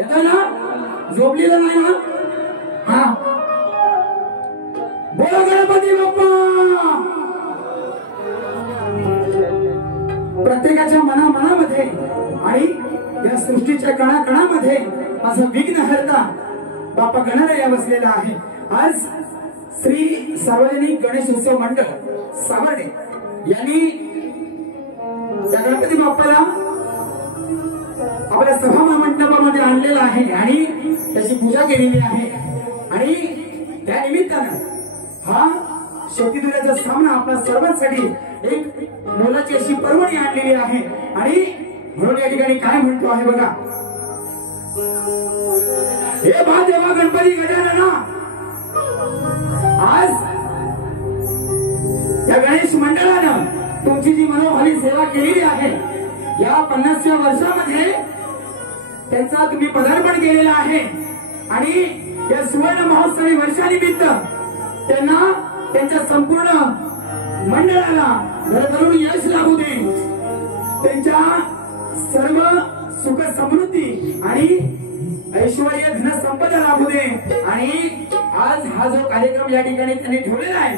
येतोय ना? झोपलेला नाही ना? हा, बोला गणपती बाप्पा. प्रत्येकाच्या मनामध्ये आणि या सृष्टीच्या कणाकणामध्ये माझं विघ्न हरता बाप्पा गणराया बसलेला आहे. आज श्री सार्वजनिक गणेश उत्सव मंडळ सावर्डे यांनी त्या गणपती बाप्पाला आपल्या सभा मंडपामध्ये आणलेला आहे आणि त्याची पूजा केलेली आहे. आणि त्या निमित्तानं हा शक्तिदुर्गाचा सामना आपल्या सर्वांसाठी एक मोलाची अशी पर्वणी आणलेली आहे. आणि म्हणून या ठिकाणी काय म्हणतो आहे बघा, हे बा देवा गणपती गजानना, आज या गणेश मंडळानं तुमची जी मनोभावी सेवा केलेली आहे, या 50व्या वर्षामध्ये त्यांचा तुम्ही पदार्पण केलेला आहे. आणि या सुवर्ण महोत्सवी वर्षानिमित्त त्यांना त्यांच्या संपूर्ण मंडळाला भरभरून यश लाभू दे. त्यांच्या सर्व सुख समृद्धी आणि ऐश्वर्य धन संपदा लाभू दे. आणि आज हा जो कार्यक्रम या ठिकाणी त्यांनी ठेवलेला आहे,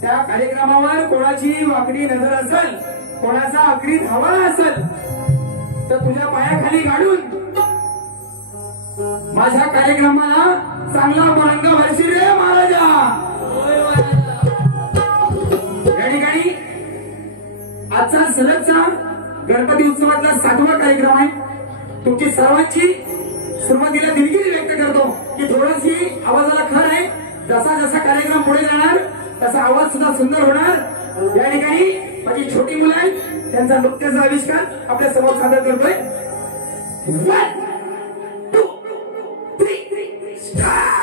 त्या कार्यक्रमावर कोणाची वाकडी नजर असेल, कोणाचा आकरी धावा असेल, तर तुझ्या पायाखाली गाडून माझ्या कार्यक्रमाला चांगला रंग भरशी रे महाराजा. या ठिकाणी आजचा सलगचा गणपती उत्सवातला 7वा कार्यक्रम आहे. तुमची सर्वांची सुरुवातीला दिलगिरी व्यक्त करतो की थोडीशी आवाजाला खर आहे. जसा जसा कार्यक्रम पुढे जाणार तसा आवाज सुद्धा सुंदर होणार. या ठिकाणी माझी छोटी मुलं आहेत, त्यांचा नृत्याचा आविष्कार आपल्या समोर सादर करतोय. 1 2 3 स्टार्ट.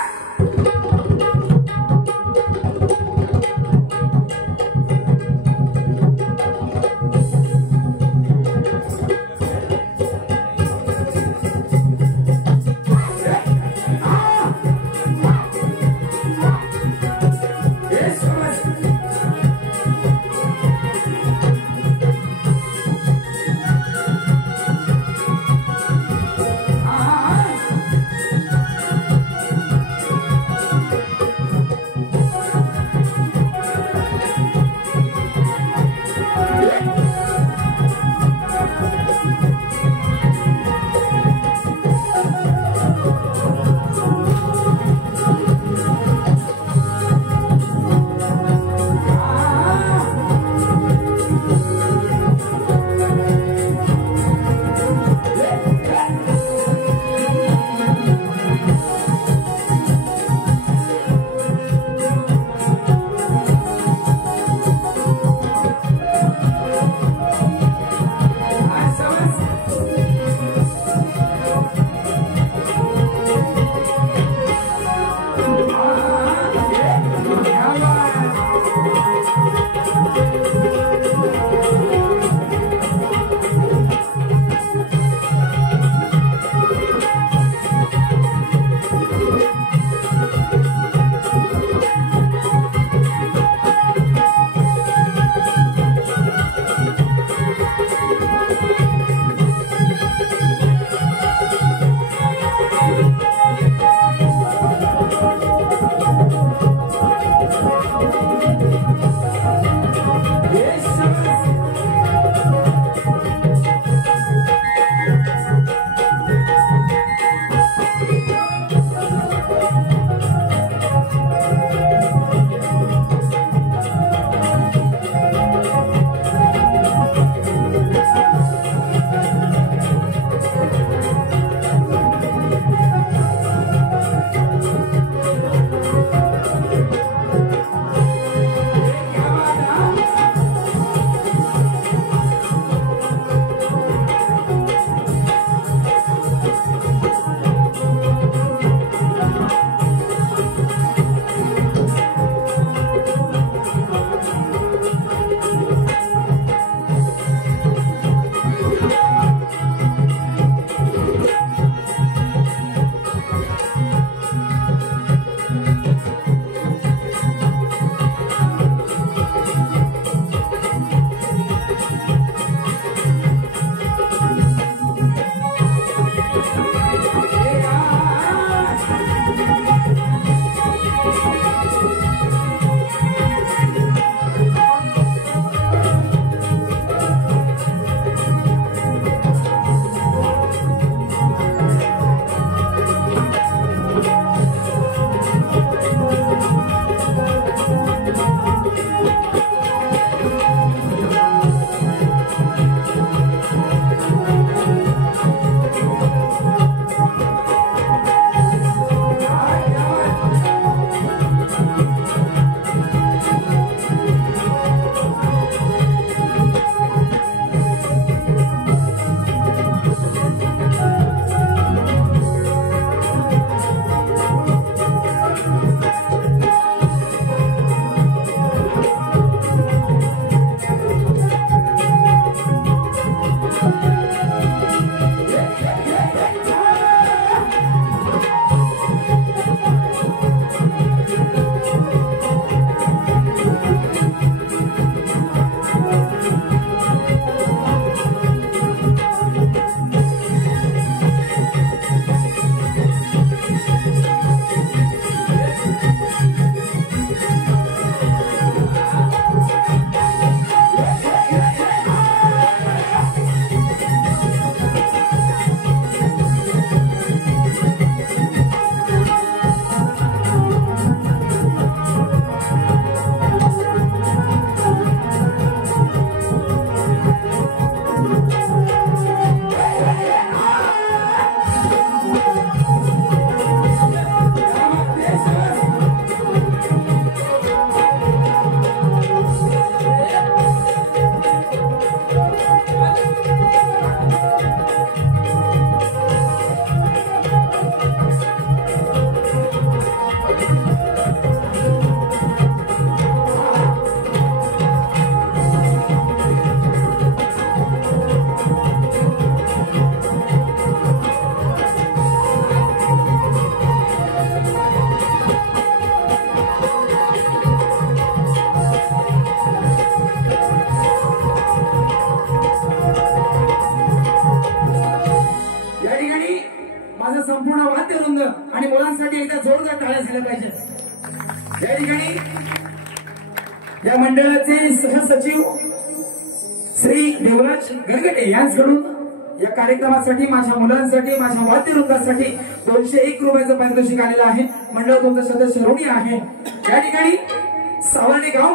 माझं संपूर्ण वाद्यवृंद आणि मुलांसाठी एकदा जोरदार टाळ्या झाल्या पाहिजे। या ठिकाणी या मंडळाचे सहसचिव श्री देवराज गरगटे यांच्याकडून या कार्यक्रमासाठी माझ्या मुलांसाठी माझ्या वाद्यवृंदासाठी 201 रुपयाचं पारितोषिक आलेलं आहे। मंडळ तुमचं सदस्य ऋणी आहे। या ठिकाणी सावर्डे गाव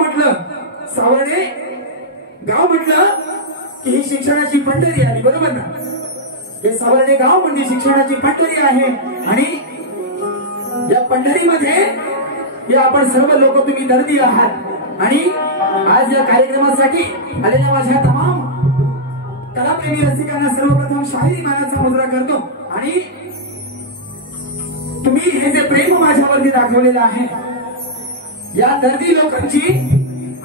म्हटलं की ही शिक्षणाची पंढरी आहे, बरोबर ना? हे सावर्डे गाव म्हणजे शिक्षणाची पंढरी आहे आणि या पंढरीमध्ये हे आपण सर्व लोक तुम्ही दर्दी आहात आणि आज या कार्यक्रमासाठी आलेल्या माझ्या तमाम कलाप्रेमी रसिकांना सर्वप्रथम शाहिरी मानाचा मुजरा करतो आणि तुम्ही हे जे प्रेम माझ्यावरती दाखवलेलं आहे या दर्दी लोकांची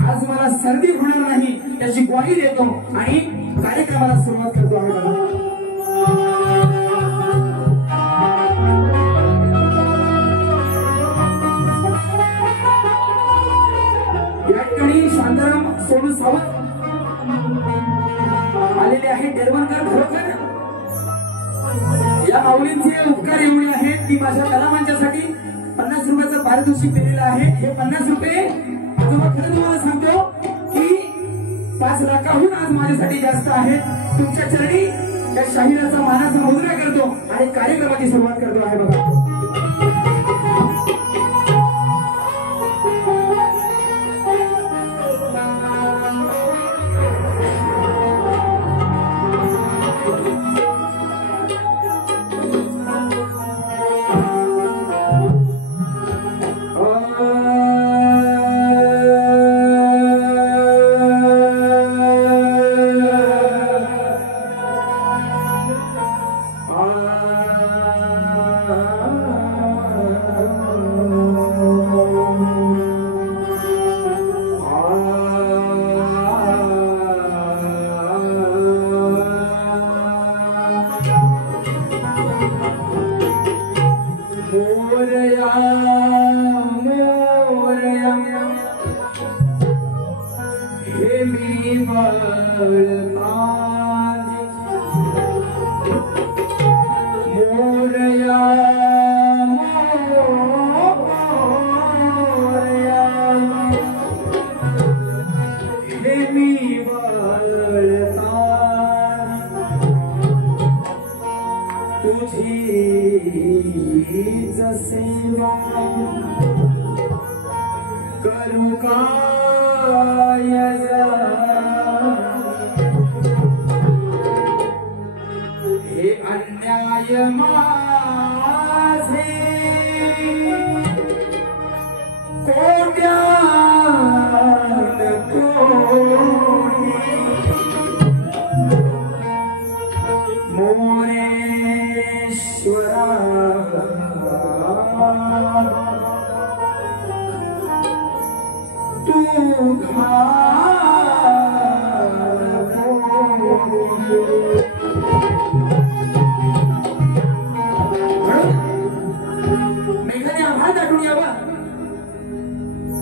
आज मला सर्दी होणार नाही याची ग्वाही देतो आणि कार्यक्रमाला सुरुवात करतो आम्ही। या ठिकाणी शांताराम सोनू सावंत आलेले आहेत डेरवणकर खरोखर या माऊलींचे उपकार एवढे आहेत की माझ्या कलामांच्यासाठी 50 रुपयाचं पारितोषिक दिलेलं आहे। हे 50 रुपये आजोबा खरं तुम्हाला सांगतो की 5 लाखाहून आज माझ्यासाठी जास्त आहे। तुमच्या चरणी या शाहिराचा मानाचा मुजरा करतो आणि कार्यक्रमाची सुरुवात करतो आहे। बघा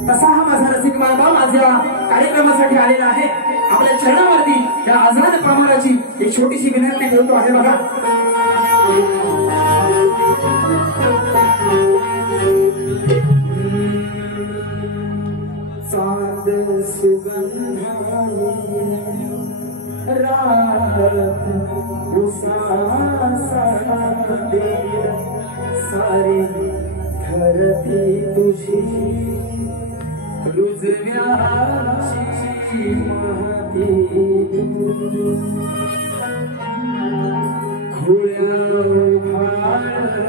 तसा हा माझा रसिक बाबा माझ्या कार्यक्रमासाठी आलेला आहे। आपल्या चरणावरती या आझाद पामराची एक छोटीशी विनंती ठेवतो आहे। बघा चांद सुगंध रात सारी धरती तुझी रुजव्याची माती खुल्या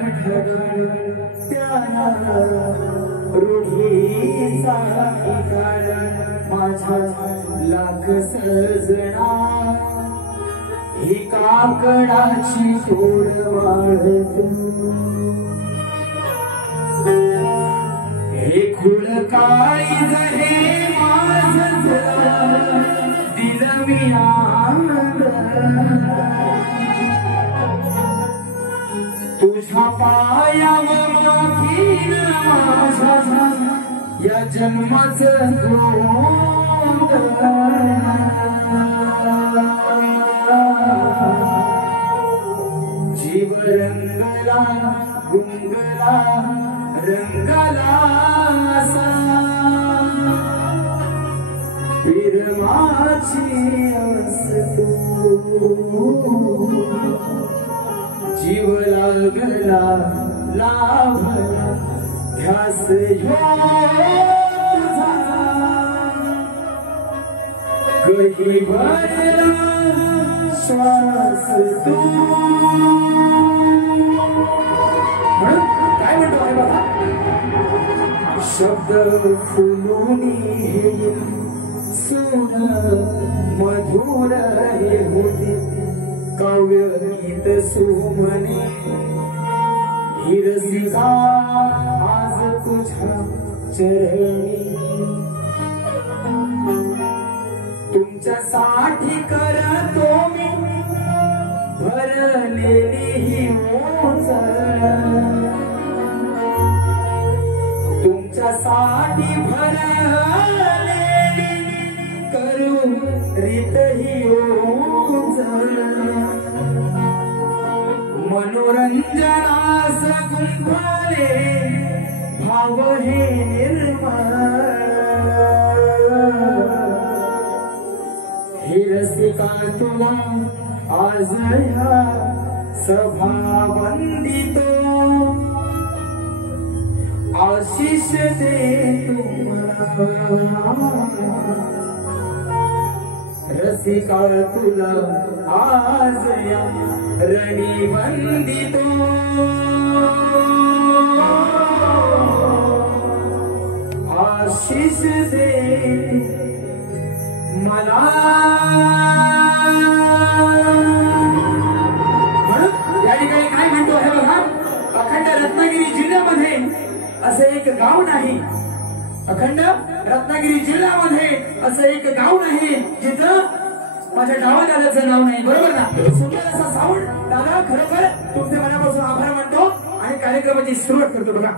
ढगळ त्याला रूढीचा काळ माझा लाख सजना ही काकडाची सोड वाढत हे खुळ काळी हे माझ दिल मी आनंद तुझ्या पायावर माफीन माझा या जन्माचं गोंद जीव रंगला गुंगला रंगला फिरमाची असतो जीव लागला लाभला ध्यास गही भरला श्वास तू काय म्हणतो आहे बघा शब्द फुलूनी हे सुर मधुर हे होते काव्य गीत सुमने हिरसिका आज तुझ्या चरणी तुमच्यासाठी करतो मी भरलेली ही तुमच्यासाठी भरलेली करू रीत ही मनोरंजनास गुंफले भाव हे निर्मळ हिरसिका तुला आज ह्या सभा वंदितो आशीष दे तुम्हाला रसिका तुला आज या रणी वंदितो आशीष दे मला या ठिकाणी काय म्हणतो आहे बघा अखंड रत्नागिरी जिल्ह्यामध्ये असं एक गाव नाही अखंड रत्नागिरी जिल्ह्यामध्ये असं एक गाव नाही जिथं माझ्या डावा दादाचं नाव नाही बरोबर ना सुंदर असा साऊंड दादा खरोखर तुमचे मनापासून आभार मानतो आणि कार्यक्रमाची सुरुवात करतो बघा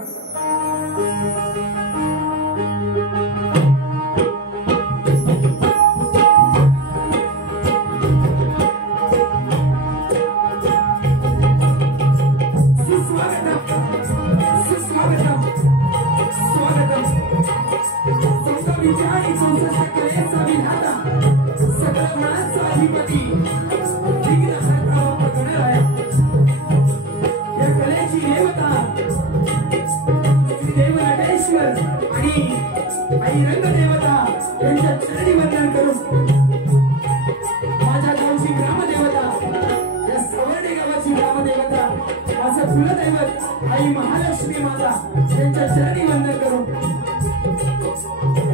आई महालक्ष्मी माता यांच्या चरणी वंदन करू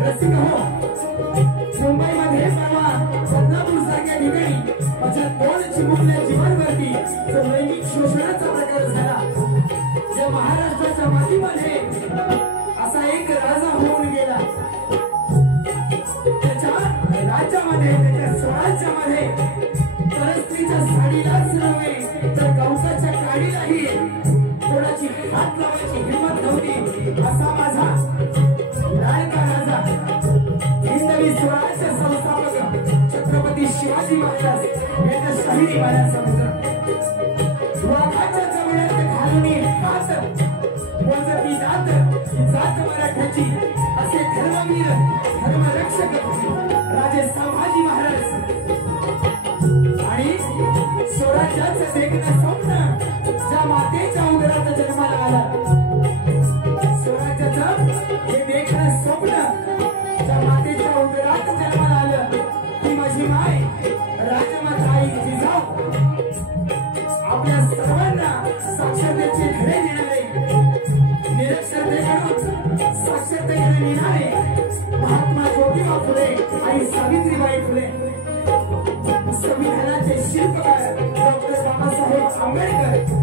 रसिक हो मुंबईमध्ये परवा बदनापूर सारख्या ठिकाणी माझ्या दोन चिमुकल्या जीवांवरती जो लैंगिक शोषणाचा प्रकार झाला ज्या महाराष्ट्राच्या मातीमध्ये असा एक राजा होऊन गेला त्याच्या राज्यामध्ये त्याच्या स्वराज्यामध्ये परस्त्रीच्या साडीलाच नव्हे तर कवसाच्या काडीलाही कोणाची हात लावायची हिंमत नव्हती असा माझा लाडका राजा हिंदवी स्वराज्य संस्थापक छत्रपती शिवाजी महाराज यांच्या शाहिरी महाराज समुद्र वाघाच्या जवळात घालून हात मोजती जात मराठ्याची असे धर्मवीर धर्मरक्षक राजे संभाजी महाराज आणि स्वराज्याचं देखणं स्वप्न ज्या मातेच्या उदरात जन्माला आला स्वराज्याचं हे देखणं स्वप्न ज्या मातेच्या उदरात जन्माला आलं ती माझी माय राजमाता आई जिजाऊ आपल्या सर्वांना साक्षरतेचे धडे देणारे निरक्षरतेकडून साक्षरतेकडे नेणारे महात्मा ज्योतिबा फुले आणि सावित्रीबाई फुले संविधानाचे शिल्पकार डॉक्टर बाबासाहेब आंबेडकर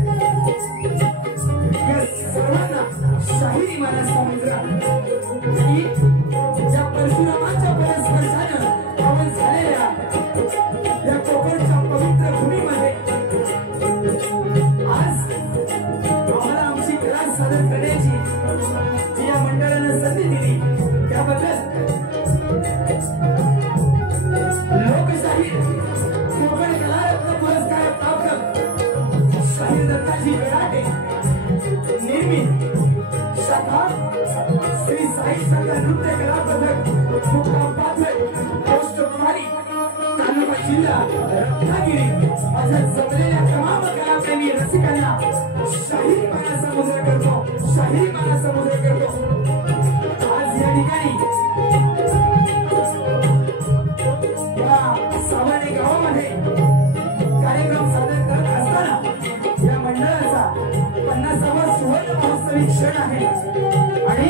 या सर्वांना शाहिरी महाराज समुद्र आणि ज्या परशुरामाच्या परस्पर्शानं पावन झालेल्या या कोकणच्या पवित्र भूमीमध्ये आज आम्हाला आमची कला सादर करण्याची जी या मंडळानं संधी दिली त्याबद्दल लोकशाहीर कोकण कलारत्न पुरस्कार प्राप्त शाहीर विनायकजी गडाटे निर्मित शाखा श्री साई शंकर नृत्य कला पथक मुक्काम पाथर पोस्ट कुमारी तालुका जिल्हा रत्नागिरी माझ्या जमलेल्या तमाम कलाप्रेमी रसिकांना शाहीर माना समुद्र करतो, शाहीर माना समुद्र करतो। आज या ठिकाणी या सावणे गावामध्ये कार्यक्रम सादर करत असताना या मंडळाचा 50वा सुवर्ण महोत्सवी क्षण आहे आणि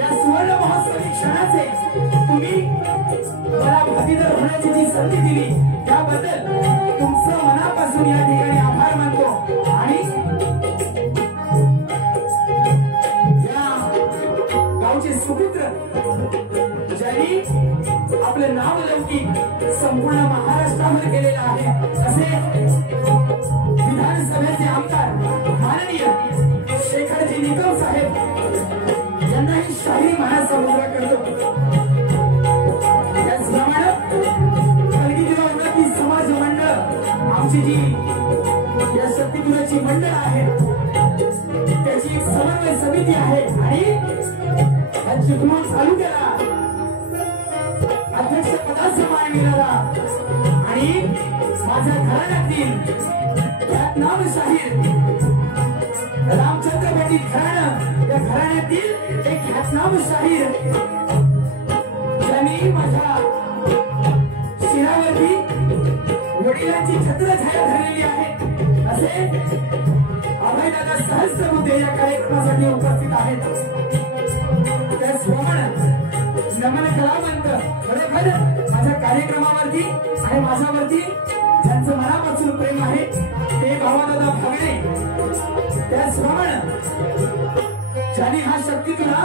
या सुवर्ण महोत्सवी क्षणाचे तुम्ही मला भागीदार होण्याची जी संधी दिली त्याबद्दल तुमचं मनापासून या ठिकाणी आभार मानतो आणि या गावचे सुपुत्र ज्यांनी आपलं नाव लौकिक संपूर्ण महाराष्ट्रामध्ये केलेलं आहे असे विधानसभेचे आमदार माननीय शेखरजी निकम साहेब यांनाही शाहीर माना समुद्र करतो। त्याचप्रमाणे कलगीदिवा उन्नती समाज मंडळ आमची जी या शक्तीपुराची मंडळ आहे त्याची एक समन्वय समिती आहे आणि या चिपळूण तालुक्याला अध्यक्ष पदाचा मान मिळाला आणि माझ्या घराण्यातील ख्यातनाम शाहीर रामचंद्र पंडित घराणं या घराण्यातील एक ख्यातनाम शाहीर ज्यांनी माझ्या शिरावरती वडिलांची छत्रछाया धरलेली आहे असे अभयदादा सहस्रबुद्धे या कार्यक्रमासाठी उपस्थित आहेत। त्याचप्रमाणे नमन कलावंत खरोखर माझ्या कार्यक्रमावरती आणि माझ्यावरती ज्यांचं मनापासून प्रेम आहे ते बाबादादा भागणे। त्याचप्रमाणे ज्यांनी हा शक्तीतुला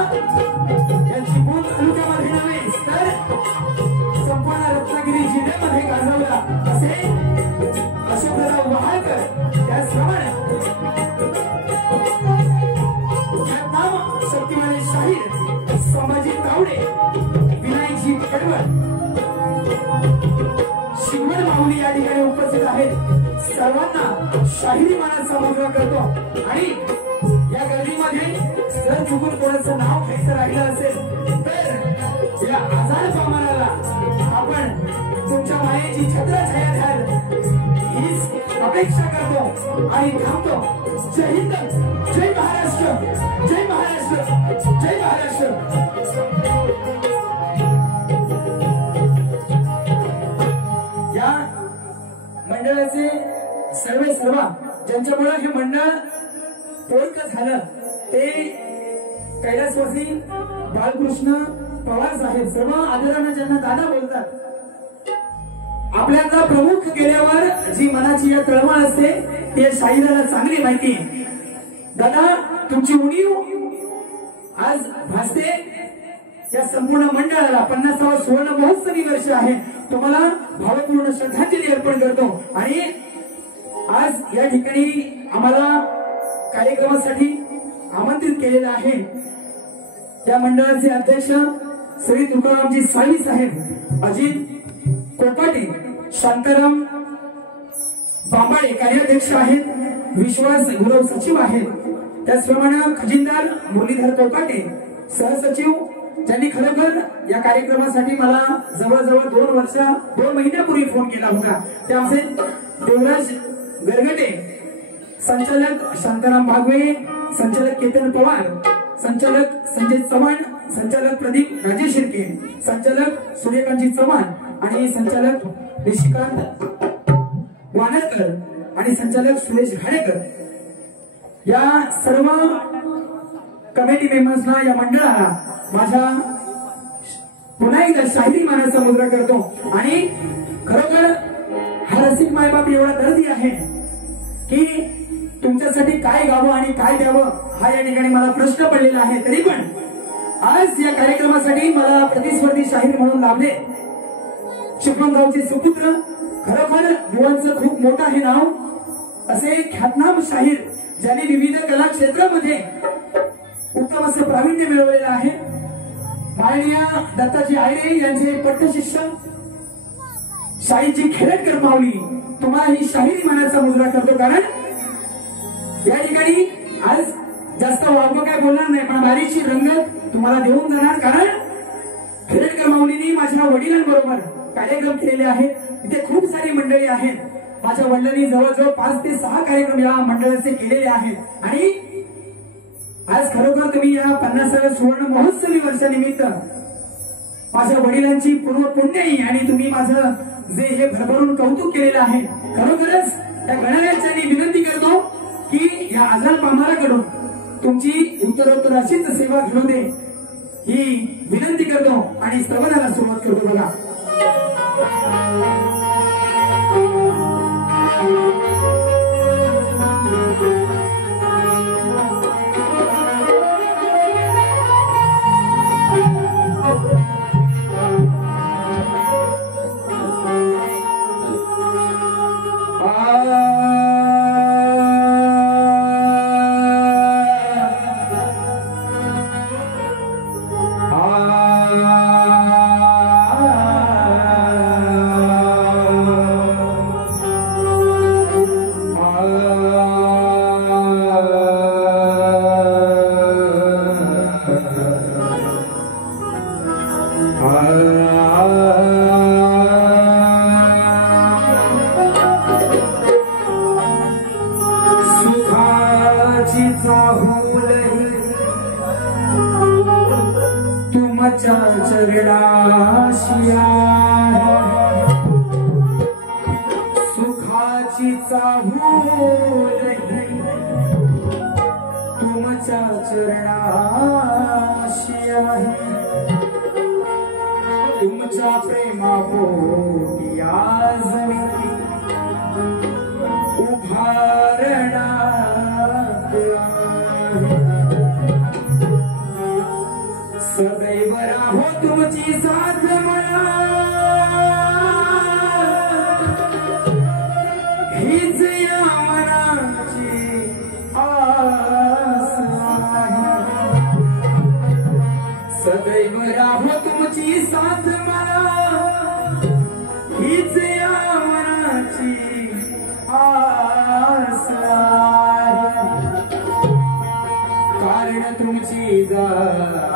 या चिपळूण तालुक्यामध्ये नव्हे तर संपूर्ण रत्नागिरी जिल्ह्यामध्ये गाजवला असे अशोकराव वहाळकर। त्याचप्रमाणे नाम शक्तिमान शाहीर संभाजी तावडे, विनायकजी कडवळ, शिवण माऊली या ठिकाणी उपस्थित आहेत। सर्वांना शाहिरी माना समुद्र करतो आणि या गर्दीमध्ये जर चुकून कोणाचं नाव घ्यायचं राहिलं असेल तर या आजार पामाराला आपण तुमच्या मायेची छत्रछाया द्याल हीच अपेक्षा करतो आणि थांबतो। जय हिंद, जय महाराष्ट्र, जय महाराष्ट्र, जय महाराष्ट्र। या मंडळाचे सर्व ज्यांच्यामुळे हे मंडळ पोळक झालं ते कैलासवासी बाळकृष्ण पवार साहेब सर्व आदराने ज्यांना दादा बोलतात। आपल्याला प्रमुख गेल्यावर जी मनाची या तळमळ असते ते शाहिराला चांगली माहिती। दादा तुमची उणीव आज भासते या संपूर्ण मंडळाला 50वा सुवर्ण महोत्सवी वर्ष आहे। तुम्हाला भावपूर्ण श्रद्धांजली अर्पण करतो आणि आज या ठिकाणी आम्हाला कार्यक्रमासाठी आमंत्रित केलेलं आहे त्या मंडळाचे अध्यक्ष श्री तुकारामजी साळवी साहेब, अजित कोकाटे, शांताराम बांबाडे कार्याध्यक्ष आहेत, विश्वास गौरव सचिव आहेत, त्याचप्रमाणे खजिनदार मुरलीधर कोकाटे सहसचिव ज्यांनी खरोखर या कार्यक्रमासाठी मला जवळजवळ 2 महिन्यापूर्वी फोन केला होता। त्यामध्ये देवराज गरगटे, संचालक शांताराम भागवे, संचालक केतन पवार, संचालक संजय चव्हाण, संचालक प्रदीप राजेश शिर्के, संचालक सूर्यकांतजी चव्हाण आणि संचालक निशिकांत वानरकर आणि संचालक सुरेश घाडेकर या सर्व कमिटी मेंबर्सना या मंडळाला माझ्या पुन्हा एकदा शाहिरी माना समुद्र करतो आणि खरोखर हा रसिक मायबाप एवढा दर्दी आहे की तुमच्यासाठी काय गावं आणि काय द्यावं हा या ठिकाणी मला प्रश्न पडलेला आहे। तरी पण आज या कार्यक्रमासाठी मला प्रतिस्पर्धी शाहीर म्हणून लाभले चिपळूण गावचे सुपुत्र, खरोखर युवांचं खूप मोठं हे नाव असे ख्यातनाम शाहीर ज्यांनी विविध कला क्षेत्रामध्ये उत्तम असं प्रावीण्य मिळवलेलं आहे। माननीय दत्ताजी आयरे यांचे पट्टशिष्य शाहीरजी खेरटकर माऊली तुम्हाला ही शाहिरी मानाचा मुजरा करतो, कारण ठिकाणी आज जास्त वावग काय बोलणार नाही, पण बारीची रंगत तुम्हाला देऊन जाणार, कारण खेडेकर माऊलींनी माझ्या वडिलांबरोबर कार्यक्रम केलेले आहेत. इथे खूप सारी मंडळी आहेत. माझ्या वडिलांनी जवळजवळ 5 ते 6 कार्यक्रम या मंडळाचे केलेले आहेत. आणि आज खरोखर तुम्ही या 50व्या सुवर्ण महोत्सवी वर्षानिमित्त माझ्या वडिलांची पूर्व पुण्याई आणि तुम्ही माझं जे हे भरभरून कौतुक केलेलं आहे, खरोखरच त्या गणराज्याच्या विनंती करतो की या आझाद पामाराकडून तुमची उत्तरोत्तर अशीच सेवा घडू दे ही विनंती करतो आणि स्तवनाला सुरुवात करतो. बघा तुमच्या चरणाशी सुखाची चाहूल तुमच्या चरणाशी आहे. तुमच्या प्रेमापोटी आज उभारणार सदैव राहो तुमची साथ मला हीच या मनाची आस आहे. सदैव राहो तुमची साथ मला हीच या मनाची आस आहे. कारण तुमची जागा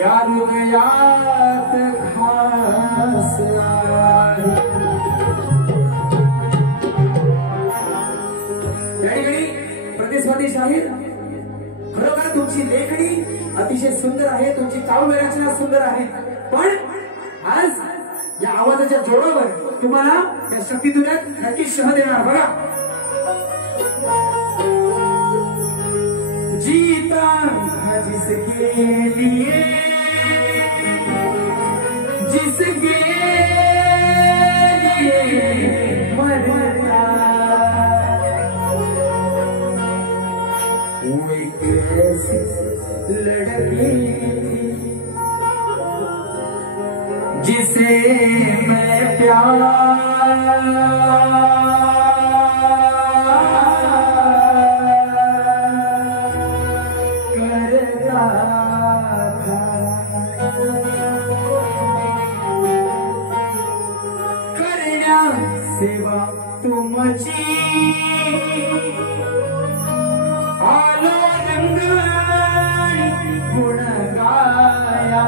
या हृदयात खास आहे. प्रतिस्पर्धी शाहीर, खरोखर तुमची लेखणी अतिशय सुंदर आहे, तुमची काव्य रचना सुंदर आहे, पण आज या आवाजाच्या जोरावर तुम्हाला या शक्तीतुल्यात नक्की शह देणार. बघा जीता जिसके लिए मरता वो एक ऐसी लड़की जिसे मैं प्यार सेवा तुमची आलो रंग गुण गाया.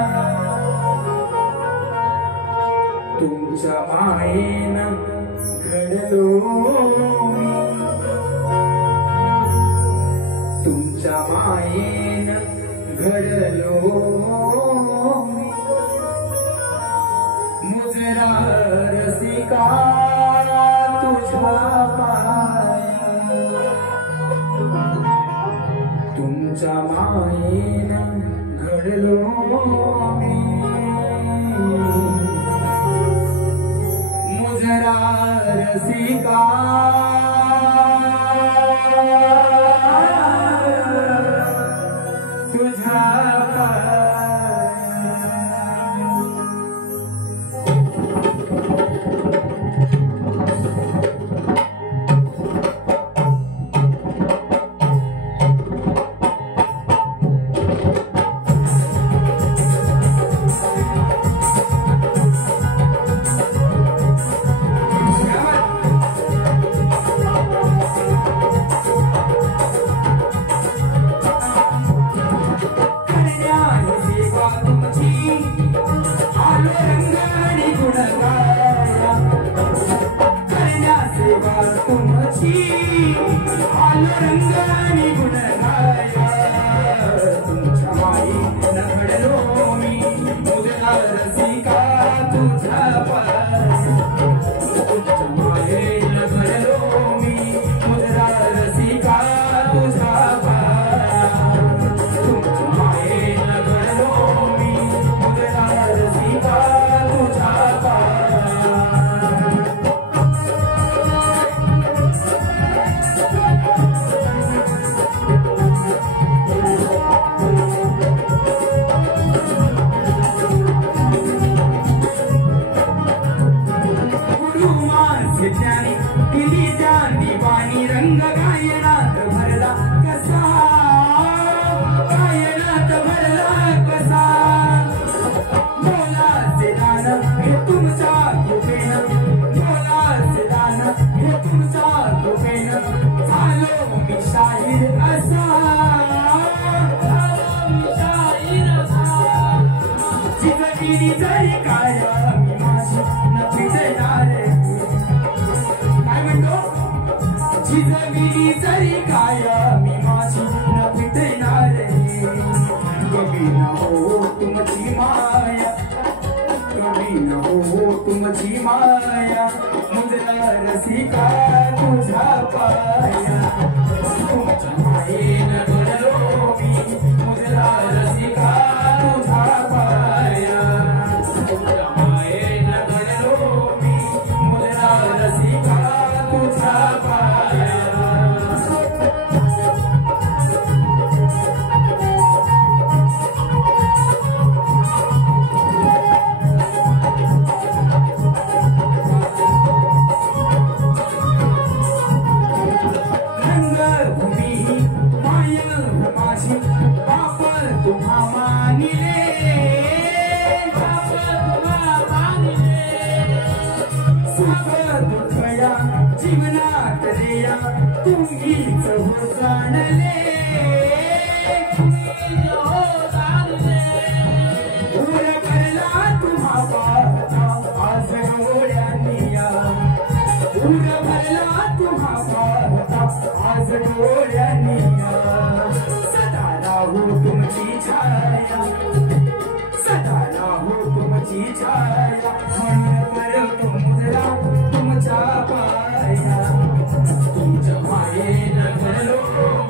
तुमच्या मायेनं घडलो तुमच्या मायेनं घडलो मुजरा रसिका तुझ्या पाया. तुमच्या मायेनं घडलो मी मुजरा रसिका तुझ्या पाया. तुमची आलो रंग आणि गुण गाया तुमच्या माईन घडलो मी मुदला रसिका तुझ्या पाया तुमच्या माईन घडलो मी मुदला रसिका तुझ्या पाया तुमच्या माईन घडलो मी मुदला रसिका तुझ्या पाया ज्ञानी दिली ज्ञानी वाणी रंग गायनात भरला कसा गायनात भरला कसा मोलाचे दान हे तुमच्या कृपेनं मोलाचे दान हे तुमच्या कृपेनं झालो मी शाहीर असा जिंदगी जरी काय मी माझी न पिटणार जिजविरी जरी काय मी माझी न पिटणार कभी न हो तुमची माया कभी न हो तुमची माया मुदला रसिका तुझ्या पाया तुमच्या मायेन घडलो मी मुदला रसिका तुझ्या पाया तुमच्या मायेन घडलो मी मुदला रसिका तुझ्या पाया जीवनात देया तुम्हीच हो जाणले उर भरला तुम्हा पाहता आज डोळ्यांनी उर भरला तुम्हा पाहता आज डोळ्यांनी सदा राहू तुमची छाया सदा राहू तुमची छाया म्हणून करतो मुजरा तुमच्या पाया तुमच्या मायेन घडलो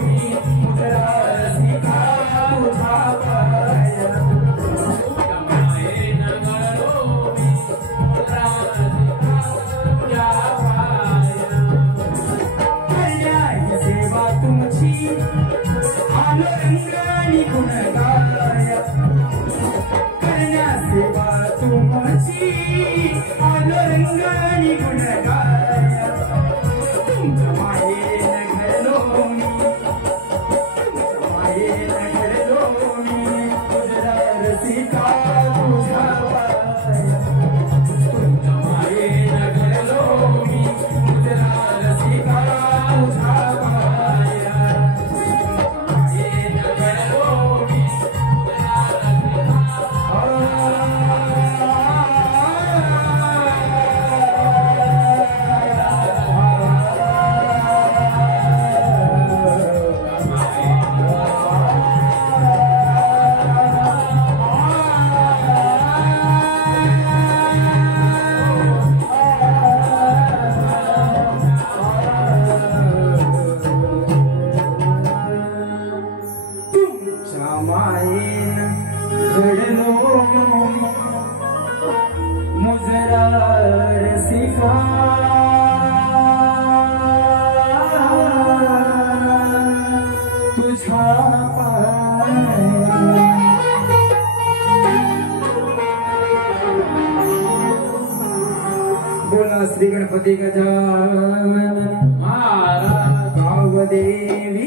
मी मुजरा रसिका तुझ्या पाया तुमच्या मायेन घडलो मी मुजरा रसिका तुझ्या पाया करण्या ही सेवा तुमची आलो रंग आणि गुण गाया करण्या सेवा तुमची आलो रंग आणि गुण गाया तुमच्या मायेन घडलो मी तुमच्या मायेन घडलो मी मुजरा रसिका तुझ्या पाया तुमच्या मायेन घडलो मी मुजरा रसिका तुझ्या पाया तुमच्या मायेन घडलो मी मुजरा बोला श्री गणपती गजानन महाराज गावदेवी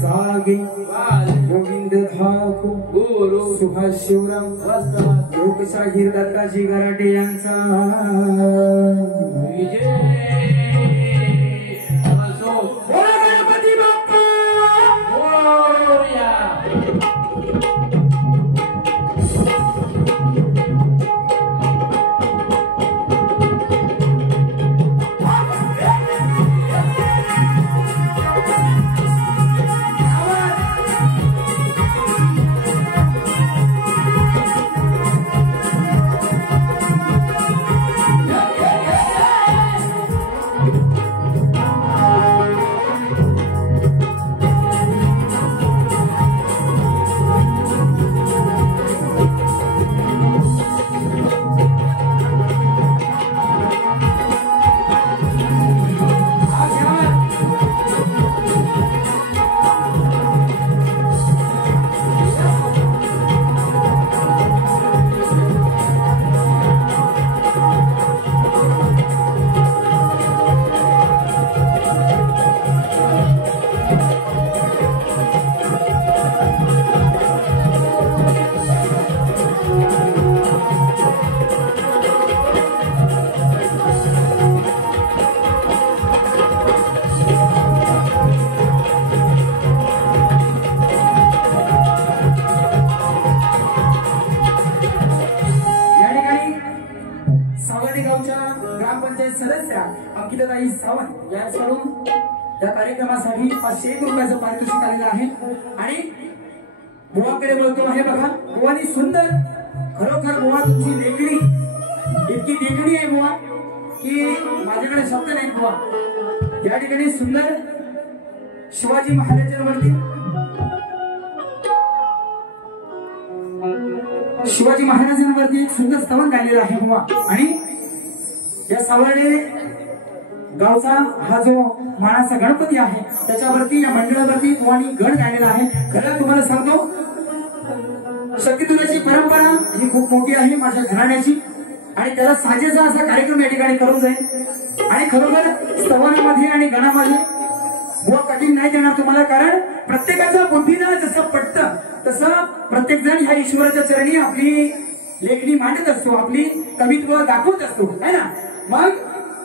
जागे गोविंद ठाकूर गुरु सुभाष शिवराम लोकशाहीर दत्ताजी गराटे यांचा विजय असो। बोला गणपती बाप्पा मोरया। सावंत यांच्याकडून या कार्यक्रमासाठी 501 रुपयाचं पारितोषिक आलेलं आहे आणि बुवाकडे बोलतो आहे बघा. बुवानी सुंदर, खरोखर बुवा तुमची लेकडी इतकी देखणी आहे बुवा की माझ्याकडे शब्द नाही बुवा. या ठिकाणी सुंदर शिवाजी महाराजांवरती एक सुंदर स्तवन गायलेलं आहे बुवा. आणि या सावर्डे गावचा हा जो मानाचा गणपती आहे त्याच्यावरती या मंडळावरती बुवानी गण गायलेला आहे. खरं तुम्हाला सांगतो शक्तितुल्याची परंपरा ही खूप मोठी आहे माझ्या घराण्याची आणि त्याला साजेसा असा कार्यक्रम या ठिकाणी करून जाईल. आणि खरोखर स्तवनामध्ये आणि गणामध्ये बुवा कठीण नाही देणार तुम्हाला, कारण प्रत्येकाच्या बुद्धीनं जसं पटतं तसं प्रत्येक जण ह्या ईश्वराच्या चरणी आपली लेखणी मांडत असतो, आपली कवित्व दाखवत असतो है ना. मग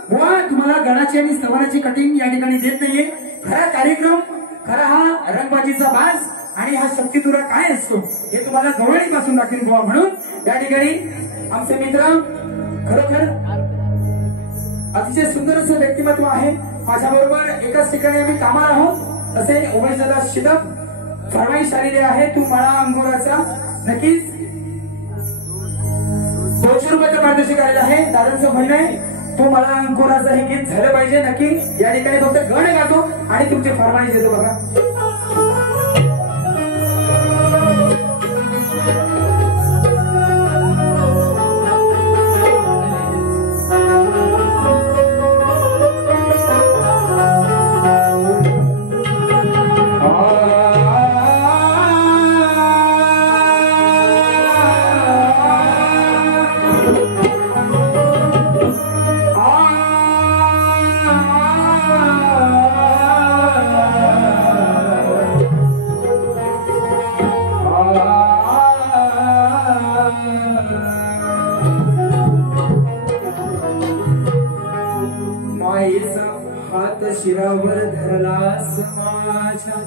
बुवा तुम्हाला गणाची आणि स्तवनाची कठीण या ठिकाणी देत नाहीये. खरा कार्यक्रम, खरा हा रंगबाजीचा बाज आणि हा शक्तितुरा काय असतो हे तुम्हाला गवळणीपासून दाखवेल बुवा. म्हणून या ठिकाणी आमचे मित्र खरोखर अतिशय सुंदर असं व्यक्तिमत्व आहे. माझ्याबरोबर एकाच ठिकाणी आम्ही कामाला आहोत असे उमेशदादा शिदप फरमाईश आलेली आहे. तू मला अंगोराचा नक्कीच 200 रुपयाचं पारितोषिक आलेलं आहे. दादांचं म्हणणं आहे तू मला अंकुराचं हे गीत झालं पाहिजे. नक्की या ठिकाणी फक्त गण गातो आणि तुमचे फरमाईश देतो बघा. शिरावर धरलास माझ्या,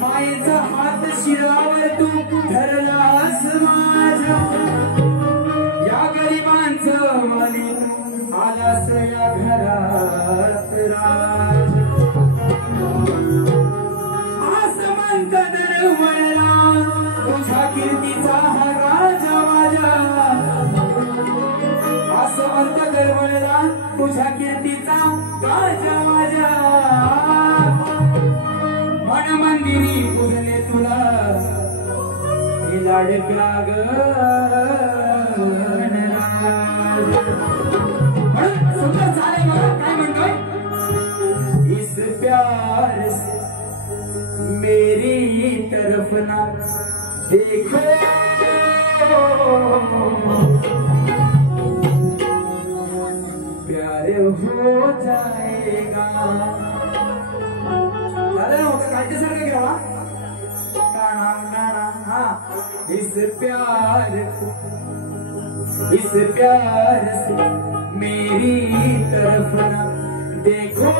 मायेचा हात शिरावर तू धरलास माझ्या, या गरिबांचं मनी आलास या घरात राज. आसमंत दरवळला तुझ्या कीर्तीचा हा राजा माझ्या, आसमंत दरवळला तुझ्या कीर्तीचा राजा माझ्या. मन मंदिरी पूजले तुला हे लाडका सुंदर झाले बघा काय म्हणतोय. इस प्यार से मेरी तरफ ना देखो, प्यार हो जाएगा. अरे होतं काय ते सारखं घ्यावा. हा इस प्यार से मेरी तरफ ना देखो,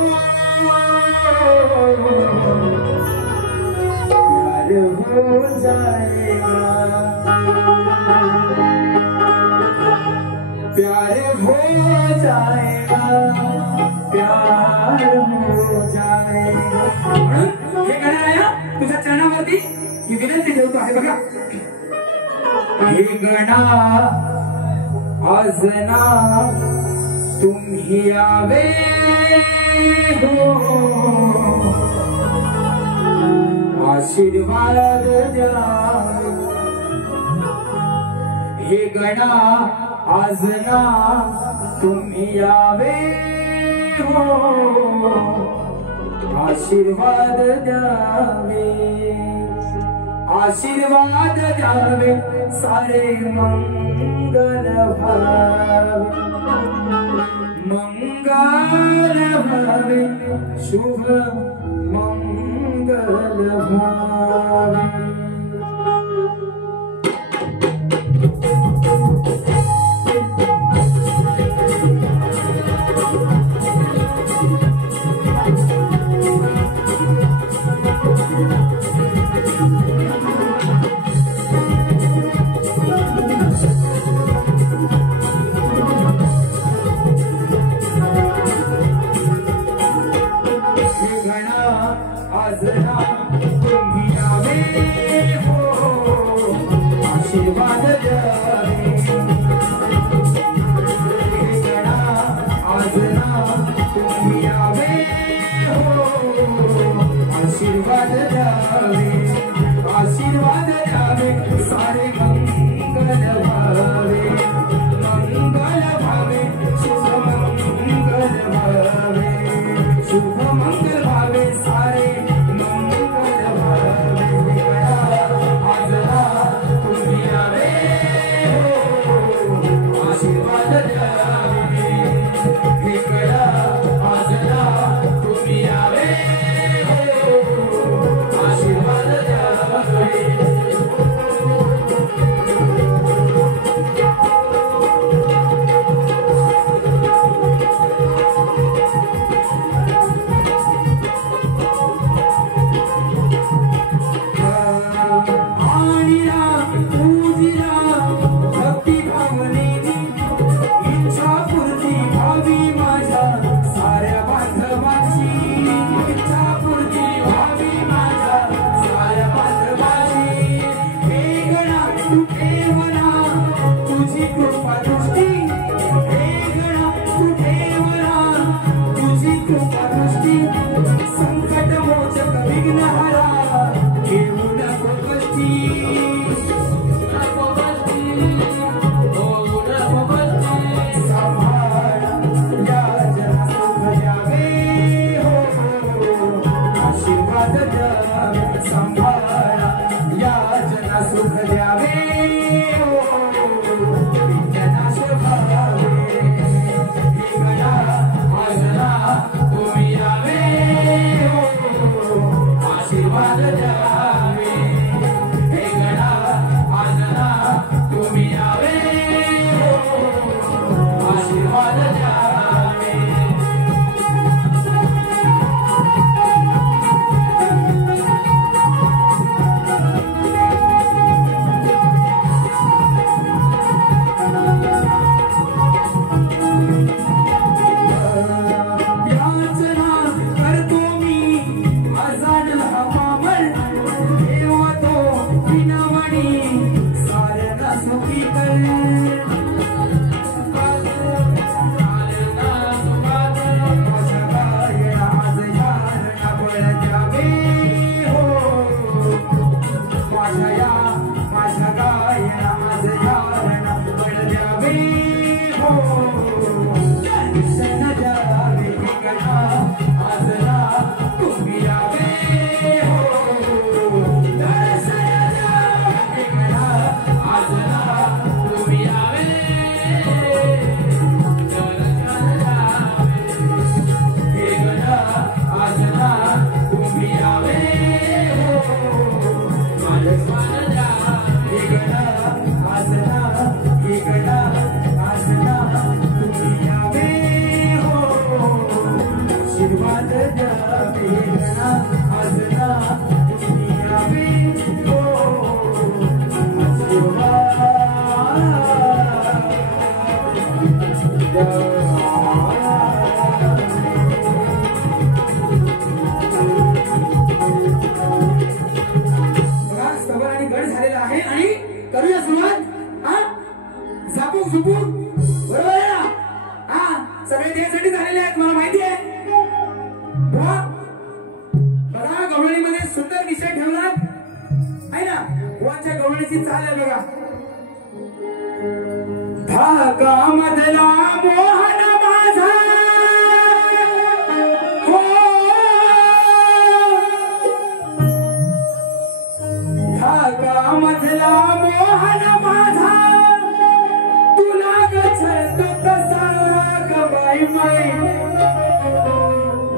प्यार हो जाएगा, प्यार हो जाएगा, प्यार हो जाएगा. हे गाणं आहे तुझ्या चरणावरती ही विनंती ठेवतो आहे बघा. हे गणा आज ना तुम्ही यावे हो, आशीर्वाद द्या. हे गणा आज ना तुम्ही यावे हो, आशीर्वाद द्यावे, आशीर्वाद द्यावे, सारे मंगल भावे, मंगल भावे, शुभ मंगल भावे. तुम्ही यावे हो आशीर्वाद द्यावे आशीर्वाद द्यावे सारे मंगल भावे मंगल भावे शुभ मंगल भावे शुभ मंगल भावे सारे मंगल भावे आजरा तुम्ही यावे हो आशीर्वाद द्यावे हे कळा आजरा तुम्ही यावे हो आशीर्वाद द्यावे संकट मोचक विघ्नहरा घेऊ नको कष्टी सांभाळा या जना सुख द्यावे हो आशीर्वाद द्यावे सांभाळा या जना सुख द्यावे हो विघ्ननाश व्हावे हे गणा आजना तुम्ही यावे हो आशीर्वाद द्यावे हे गणा आजना तुम्ही यावे हो आशीर्वाद द्यावे याचना करतो मी आजान हवामल ठेवतो विनवणी साऱ्यांना सुखी कर माझ्या गायना आज यारना बळ द्यावे हो माझ्या गायना आज यारना बळ द्यावे हो दर्शन द्यावे हे गणा आजरा तुम्ही यावे हो दर्शन द्यावे हे गणा आजरा तुम्ही यावे दर्शन द्यावे हे गणा आजरा तुम्ही यावे हो आशीर्वाद द्यावे हे गणा आजरा हे गणा आजरा तुम्ही यावे हो आशीर्वाद द्यावे हे गणा आजरा तुम्ही यावे हो आशीर्वाद सभा आणि गड झालेला आहे आणि करूया सुरुवात हा झापूक झुपूक बरोबर आहे ना हा सगळे त्यासाठी झालेले आहेत मला माहिती आहे बघा गवळणीमध्ये सुंदर विषय ठेवला आहे ना बुवांच्या गवळणीची चाल आहे बघा धागामधला मोहन माझा हो धागामधला मोहन माझा तुला गछत तसा ग बाई बाई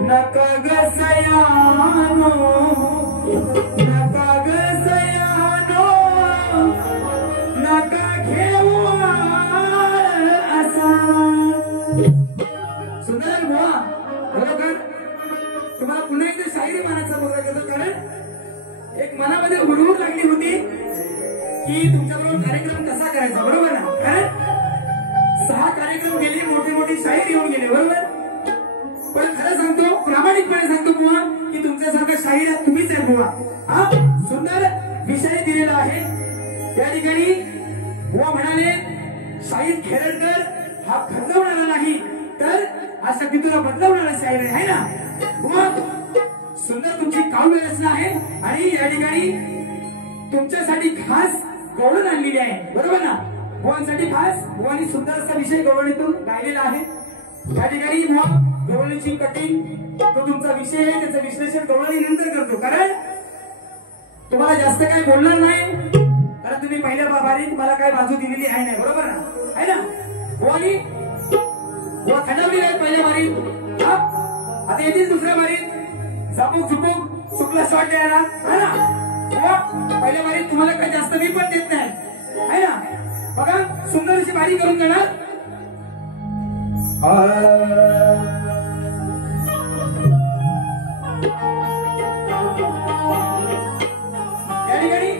नका ग सयानो नका ग सयानो नका घेऊ असा सुंदर बुवा बरोबर तुम्हाला पुन्हा एकदा शायरी मानायचा बघा गेलो कारण एक मनामध्ये हुरहुर लागली होती की तुमच्याबरोबर कार्यक्रम कसा करायचा बरोबर ना कारण 6 कार्यक्रम गेले मोठे मोठे शाहीर येऊन गेले बरोबर पण खरं सांगतो प्रामाणिकपणे सांगतो बुवा की तुमच्यासारखं शाहीर तुम्हीच आहे बुवा हा सुंदर विषय दिलेला आहे त्या ठिकाणी बुवा म्हणाले शाहीर खेरडकर हा खर्च होणारा नाही तर अशा की तुला बदलवणारा शायर आहे ना. मग सुंदर तुमची काव्य रचना आहे आणि या ठिकाणी तुमच्यासाठी खास गवळण आणलेली आहे, बरोबर ना. भुवांसाठी खास भुवानी सुंदर असा विषय गवळणीतून गायलेला आहे. या ठिकाणी मग गवळणीची कटिंग तो तुमचा विषय आहे, त्याचं विश्लेषण गवळणी नंतर करतो, कारण तुम्हाला जास्त काही बोलणार नाही, कारण तुम्ही पहिल्या बारी तुम्हाला काय बाजू दिलेली आहे नाही, बरोबर ना, आहे ना. भुवानी बुवा थंडवली आहे पहिल्या बारीत, आता येतील दुसऱ्या बारीत झापूक झुपूक चुकला शॉट द्यायला, है ना. पहिल्या बारीत तुम्हाला काही जास्त मी पण देत नाही, है ना. बघा सुंदर अशी बारी करून देणार. या ठिकाणी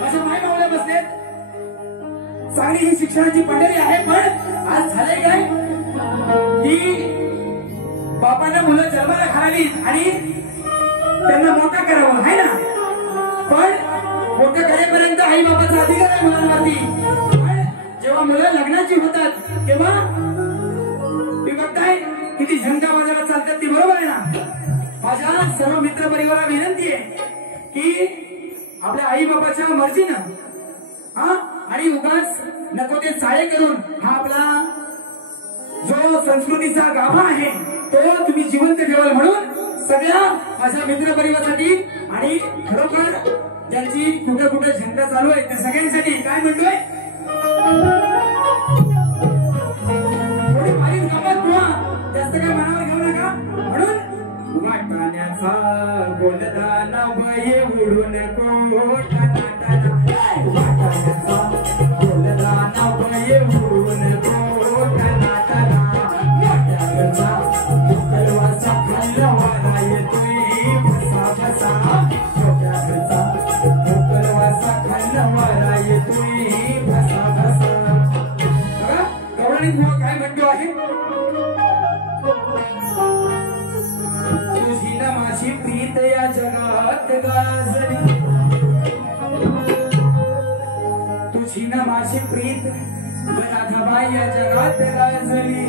माझ्या माय मावल्या बसलेत. चांगली ही शिक्षणाची पंढरी आहे, पण आज झालंय काय की बापांना मुलं जन्माला घालावीत आणि त्यांना मोठा करावं, है ना. पण मोठं करेपर्यंत आई बाबाचा अधिकार आहे मुलांवरती. पण जेव्हा मुलं लग्नाची होतात तेव्हा तुम्ही बघताय किती झंका बाजारात चालतात, ती बरोबर आहे ना. माझ्या सर्व मित्र परिवाराला विनंती आहे की आपल्या आई बाबाच्या मर्जीनं आणि उगाच नको ते चाळे करून हा आपला जो संस्कृतीचा गाभा आहे तो तुम्ही जिवंत ठेवाल, म्हणून सगळ्या माझ्या मित्र परिवारासाठी आणि खरोखर ज्यांची कुठे कुठे झंडा चालू आहे त्या सगळ्यांसाठी काय म्हणतोय, थोडी बारीक गमत किंवा जास्त काय मनावर घेऊ नका. म्हणून वाटाण्याचा गोलदाना भये उडू नको, वाटाण्याचा गोलदाना भये उडू नको, काय म्हणतो आहे, तुझी ना माझी प्रीत या जगात गाजली, तुझी ना माझी प्रीत राधाबाई या जगात गाजली,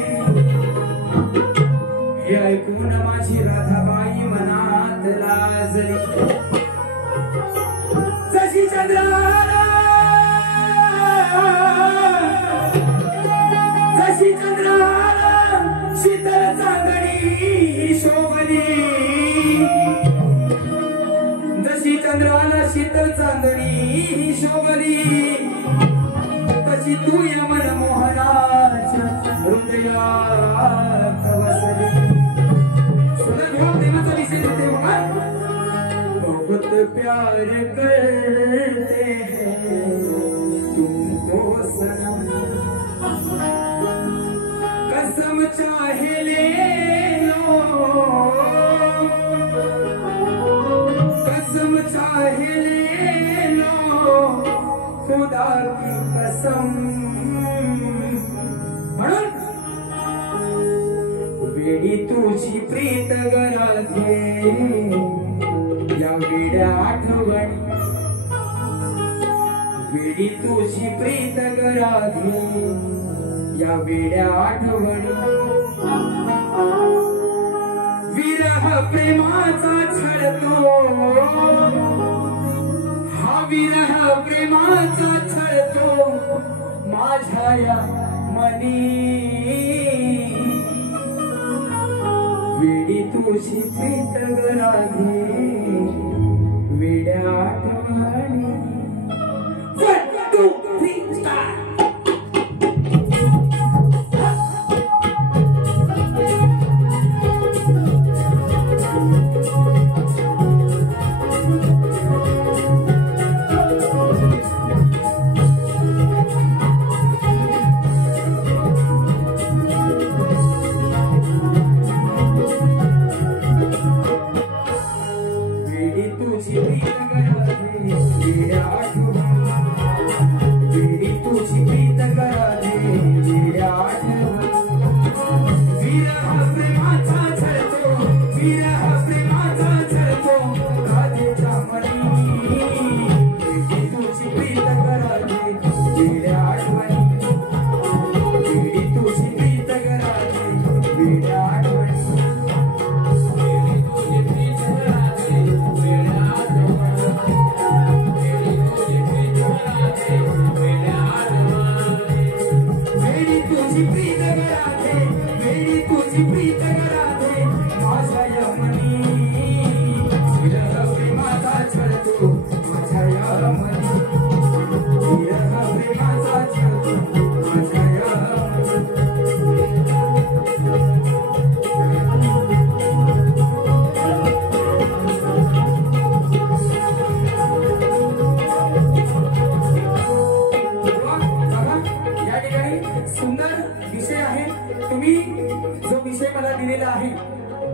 हे ऐकून माझी राधाबाई मनात लाजली. जशी चंद्राला जशी चंद्राला शीतल चांदणी शोभली, जशी चंद्राला शीतल चांदणी शोभली, तशी तू या मनमोहनाच्या हृदयात वसली. सुंदर भाव प्रेमाचा विषय देते बघा. बहुत प्यार करते हैं तुमको सनम, कसम चाहे ले लो, कसम चाहे ले लो, खुदा की कसम. म्हणून वेडी तुझी प्रीत गराधे या वेड्या आठवणी, वेडी तुझी प्रीत गराधे या वेड्या आठवणी, विरह प्रेमाचा छळतो, हा विरह प्रेमाचा छळतो माझ्या या मनी, वेडी तुझी प्रीत गराधे वेड्या आठवणी. 1, 2, 3 स्टार्ट. Yeah.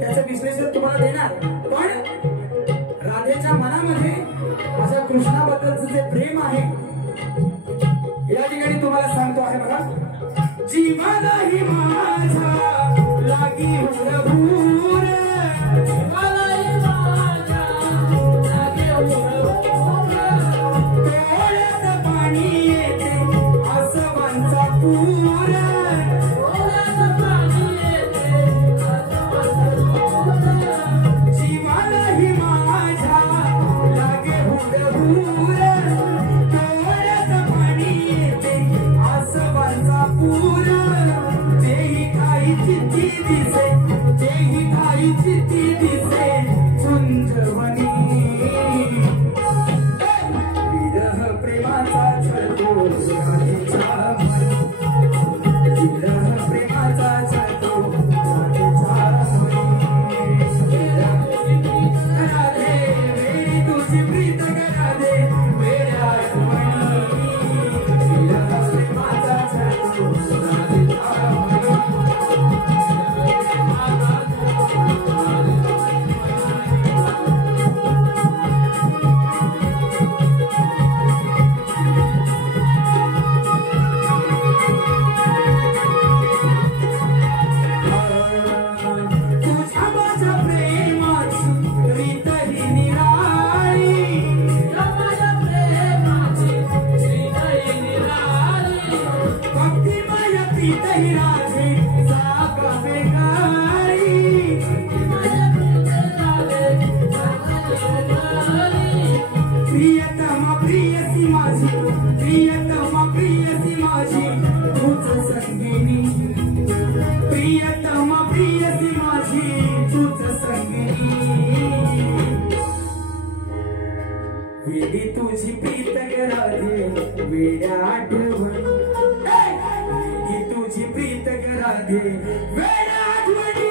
त्याचं विश्लेषण तुम्हाला देणार, पण राधेच्या मनामध्ये माझ्या कृष्णाबद्दलचं जे प्रेम आहे या ठिकाणी तुम्हाला सांगतो आहे बघा. जीवालाही माझा लागी हुरहुर, जीवालाही माझा लागी हुरहुर, डोळ्यात पाणी येते आसवांचा पूर, डोळ्यात पाणी येते आसवांचा पूर, जीवालाही माझा लागे हुरहुर, डोळ्यात पाणी येते आसवांचा पूर, तेही काही चित्ती दिसे, तेही काही चित्ती दिसे कुंजवनी, विरह प्रेमाचा छळतो राधेच्या मनी, विरह प्रेमाचा छळतो राधेच्या मनी, राधे वेडी तुझी प्रीत राधे वेड्या आठवणी, विरह प्रेमाचा छळतो राधेच्या मनी. तुझ्या माझ्या प्रेमाची रीत ही निराळी, माझ्या प्रेमाची रीत ही निराळी, भक्तिमय प्रीत ही राधे जागा वेगाळी, भक्तिमय प्रीत राधे जागा वेगाळी, प्रियतमा प्रियसी माझी, प्रियतमा प्रियसी माझी तूच संगिनी, प्रियतमा प्रियसी माझी तूच संगिनी, वेडी तुझी प्रीत राधे वेड्या आठवणी, वेडी तुझी प्रीत राधे वेड्या आठवणी,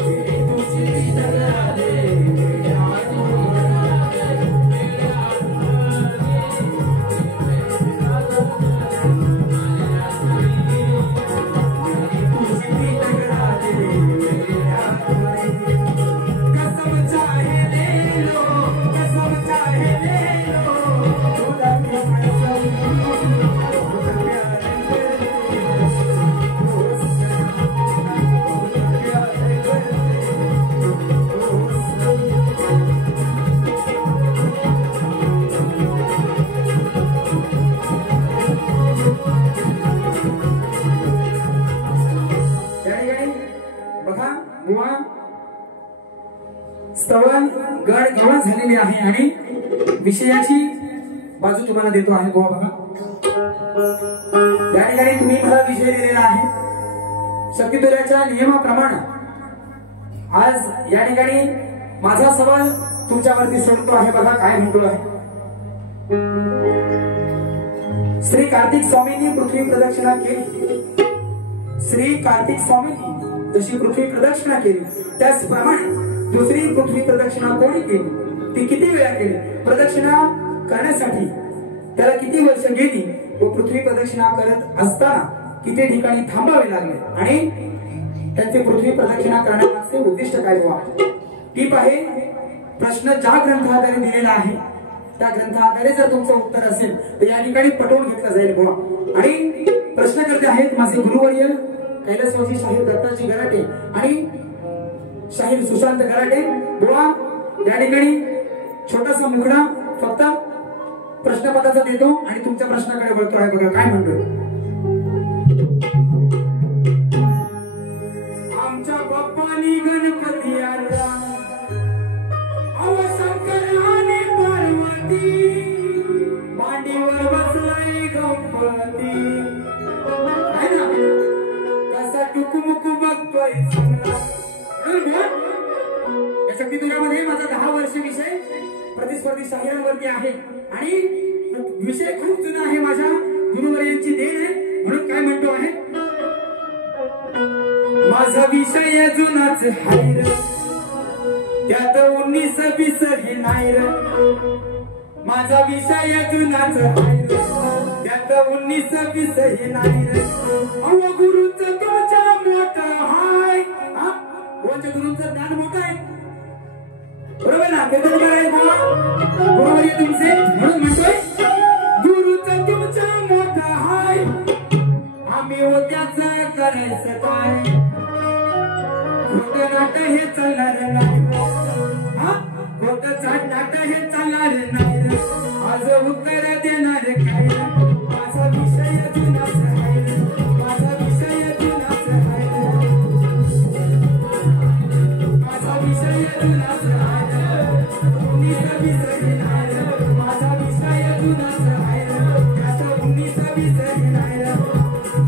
वेडी तुझी प्रीत राधे वेड्या आठवणी, कसम चाहे ले लो, कसम चाहे ले लो, खुदा की कसम, खुदा प्यार करते, खुदा प्यार करते, बघा बुवा स्तवन गड गवळ झालेली आहे आणि विषयाची बाजू तुम्हाला देतो आहे बुवा. बघा त्या ठिकाणी तुम्ही मला विषय दिलेला आहे शक्तितुल्याच्या नियमाप्रमाणे. आज या ठिकाणी माझा सवाल तुमच्यावरती सोडतो आहे. बघा काय म्हणतो आहे. श्री कार्तिक स्वामींनी पृथ्वी प्रदक्षिणा केली. श्री कार्तिक स्वामींनी जशी पृथ्वी प्रदक्षिणा केली त्याचप्रमाणे दुसरी पृथ्वी प्रदक्षिणा कोणी केली, ती किती वेळा केली, प्रदक्षिणा करण्यासाठी त्याला किती वर्ष गेली व पृथ्वी प्रदक्षिणा करत असताना किती ठिकाणी थांबावे लागले आणि त्यांचे पृथ्वी प्रदक्षिणा करण्यामागचे उद्दिष्ट काय हुआ. टीप आहे प्रश्न ज्या ग्रंथाद्वारे दिलेला आहे त्या ग्रंथाद्वारे जर तुमचं उत्तर असेल तर या ठिकाणी पटवून घेतलं जाईल बुवा. आणि प्रश्नकर्ते आहेत माझे गुरुवर्य कैलासवासी शाहीर दत्ताजी गराटे आणि शाहीर सुशांत गराटे बुवा. या ठिकाणी छोटासा मुखडा फक्त प्रश्नपत्राचा देतो आणि तुमच्या प्रश्नाकडे वळतो आहे. बघा काय म्हणतो. आमच्या बाप्पानी गणपती आला, अव शंकर आणि पार्वती, मांडीवर बसलाय गणपती, आहे ना कसा टुकुमुकू बघतोय चांगला. या शक्तितुल्यामध्ये माझा 10 वर्ष विषय प्रतिस्पर्धी शाहिरांवरती आहे आणि विषय खूप जुना आहे. माझ्या गुरुवर्यांची देण आहे म्हणून काय म्हणतो आहे. माझा विषय जुनाच हाय र, त्यात 19-20 हे नाही र. माझा विषय जुनाच हाय र, त्यात 19-20 हे नाही र. अव गुरुच तुमच्या मोठं हाय, बुवांच्या गुरूंचं ज्ञान मोठं आहे, बरोबर ना? कीर्तन आहे बरोबर आहे तुमचे, म्हणून म्हणतोय गुरुचं तुमचा मोठा हाय, आम्ही होत्याच करायचं काय, खोटं नाट हे चालणार नाही, खोटं नाट हे चालणार नाही, आज उत्तर देणार काय, माझा विषय जुनाच आहे, माझा विषय जुनाच आहे, माझा विषय जुनाच आहे, उन्नीस विसरणार, माझा विषय जुनाच आहे, त्याचा 19 विसरणार,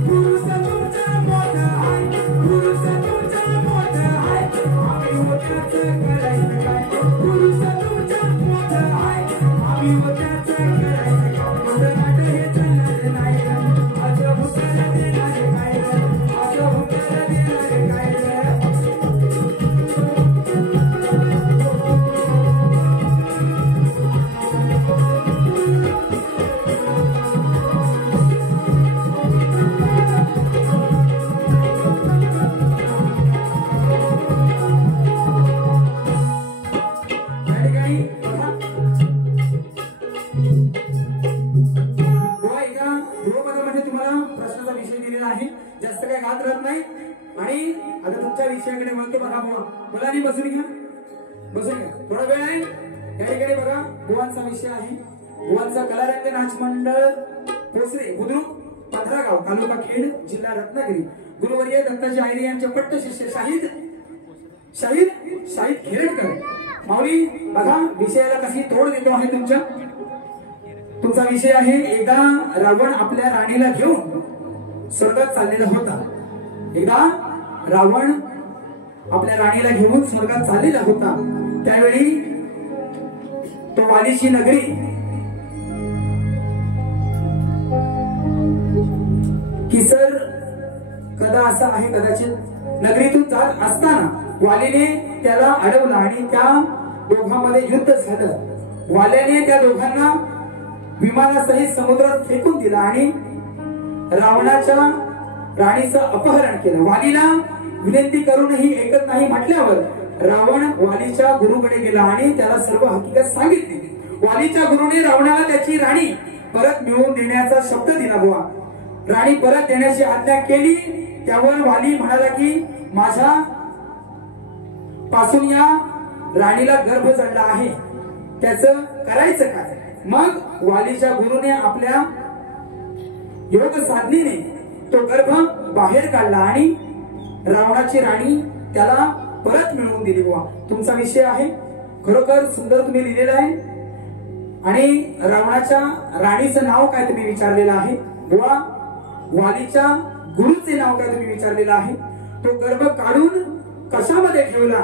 गुरुचा तुमचा मोठा आहे, गुरुचा तुमचा मोठा आहे, आम्ही होत्याच करायचं काय, गुरुचा तुमचा मोठा आहे, आम्ही होत्याच करायचं काय, खोटं नाट हे चालणार नाही, असं उत्तर देणार काय, असं उत्तर देणार काय. जास्त काही घात राहत नाही आणि आता तुमच्या विषयाकडे म्हणतो बघा. मुलांनी बसून घ्या, बसून घ्या, थोडा वेळ आहे. या ठिकाणी बघा बुवांचा विषय आहे. बुवांचा कलारंग नाच मंडळ पोसरे बुद्रुक 15 गाव तालुका खेड जिल्हा रत्नागिरी. गुरुवर्य दत्ताजी आयरे यांचे पट्ट शिष्य शाहीद खेरडकर माऊली. बघा विषयाला कशी तोड देतो आहे तुमच्या. तुमचा विषय आहे एकदा रावण आपल्या राणीला घेऊन स्वर्गात चाललेला होता. एकदा रावण आपल्या राणीला घेऊन स्वर्गात चाललेला होता. त्यावेळी तो वालीची नगरी किसर कदा असा आहे कदाचित. नगरीतून जात असताना वालीने त्याला अडवलं आणि त्या दोघांमध्ये युद्ध झालं. वाल्याने त्या दोघांना विमानासहित समुद्रात फेकून दिला आणि रावणाच्या राणीचं अपहरण केलं. वालीला विनंती करूनही ऐकत नाही म्हटल्यावर रावण वालीच्या गुरुकडे गेला आणि त्याला सर्व हकीकत सांगितली. वालीच्या गुरुने रावणाला त्याची राणी परत मिळवून देण्याचा शब्द दिला. बुवा राणी परत देण्याची आज्ञा केली. त्यावर वाली म्हणाला की माझ्या पासून या राणीला गर्भ जडला आहे, त्याचं करायचं काय. मग वालीच्या गुरुने आपल्या योग साधनेने तो गर्भ बाहेर काढला आणि रावणाची राणी त्याला परत मिळवून दिली. बुवा तुमचा विषय आहे खरोखर सुंदर तुम्ही लिहिलेला आहे. आणि रावणाच्या राणीचं नाव काय तुम्ही विचारलेलं आहे. बुवा वालीच्या गुरुचे नाव काय तुम्ही विचारलेलं आहे. तो गर्भ काढून कशामध्ये ठेवला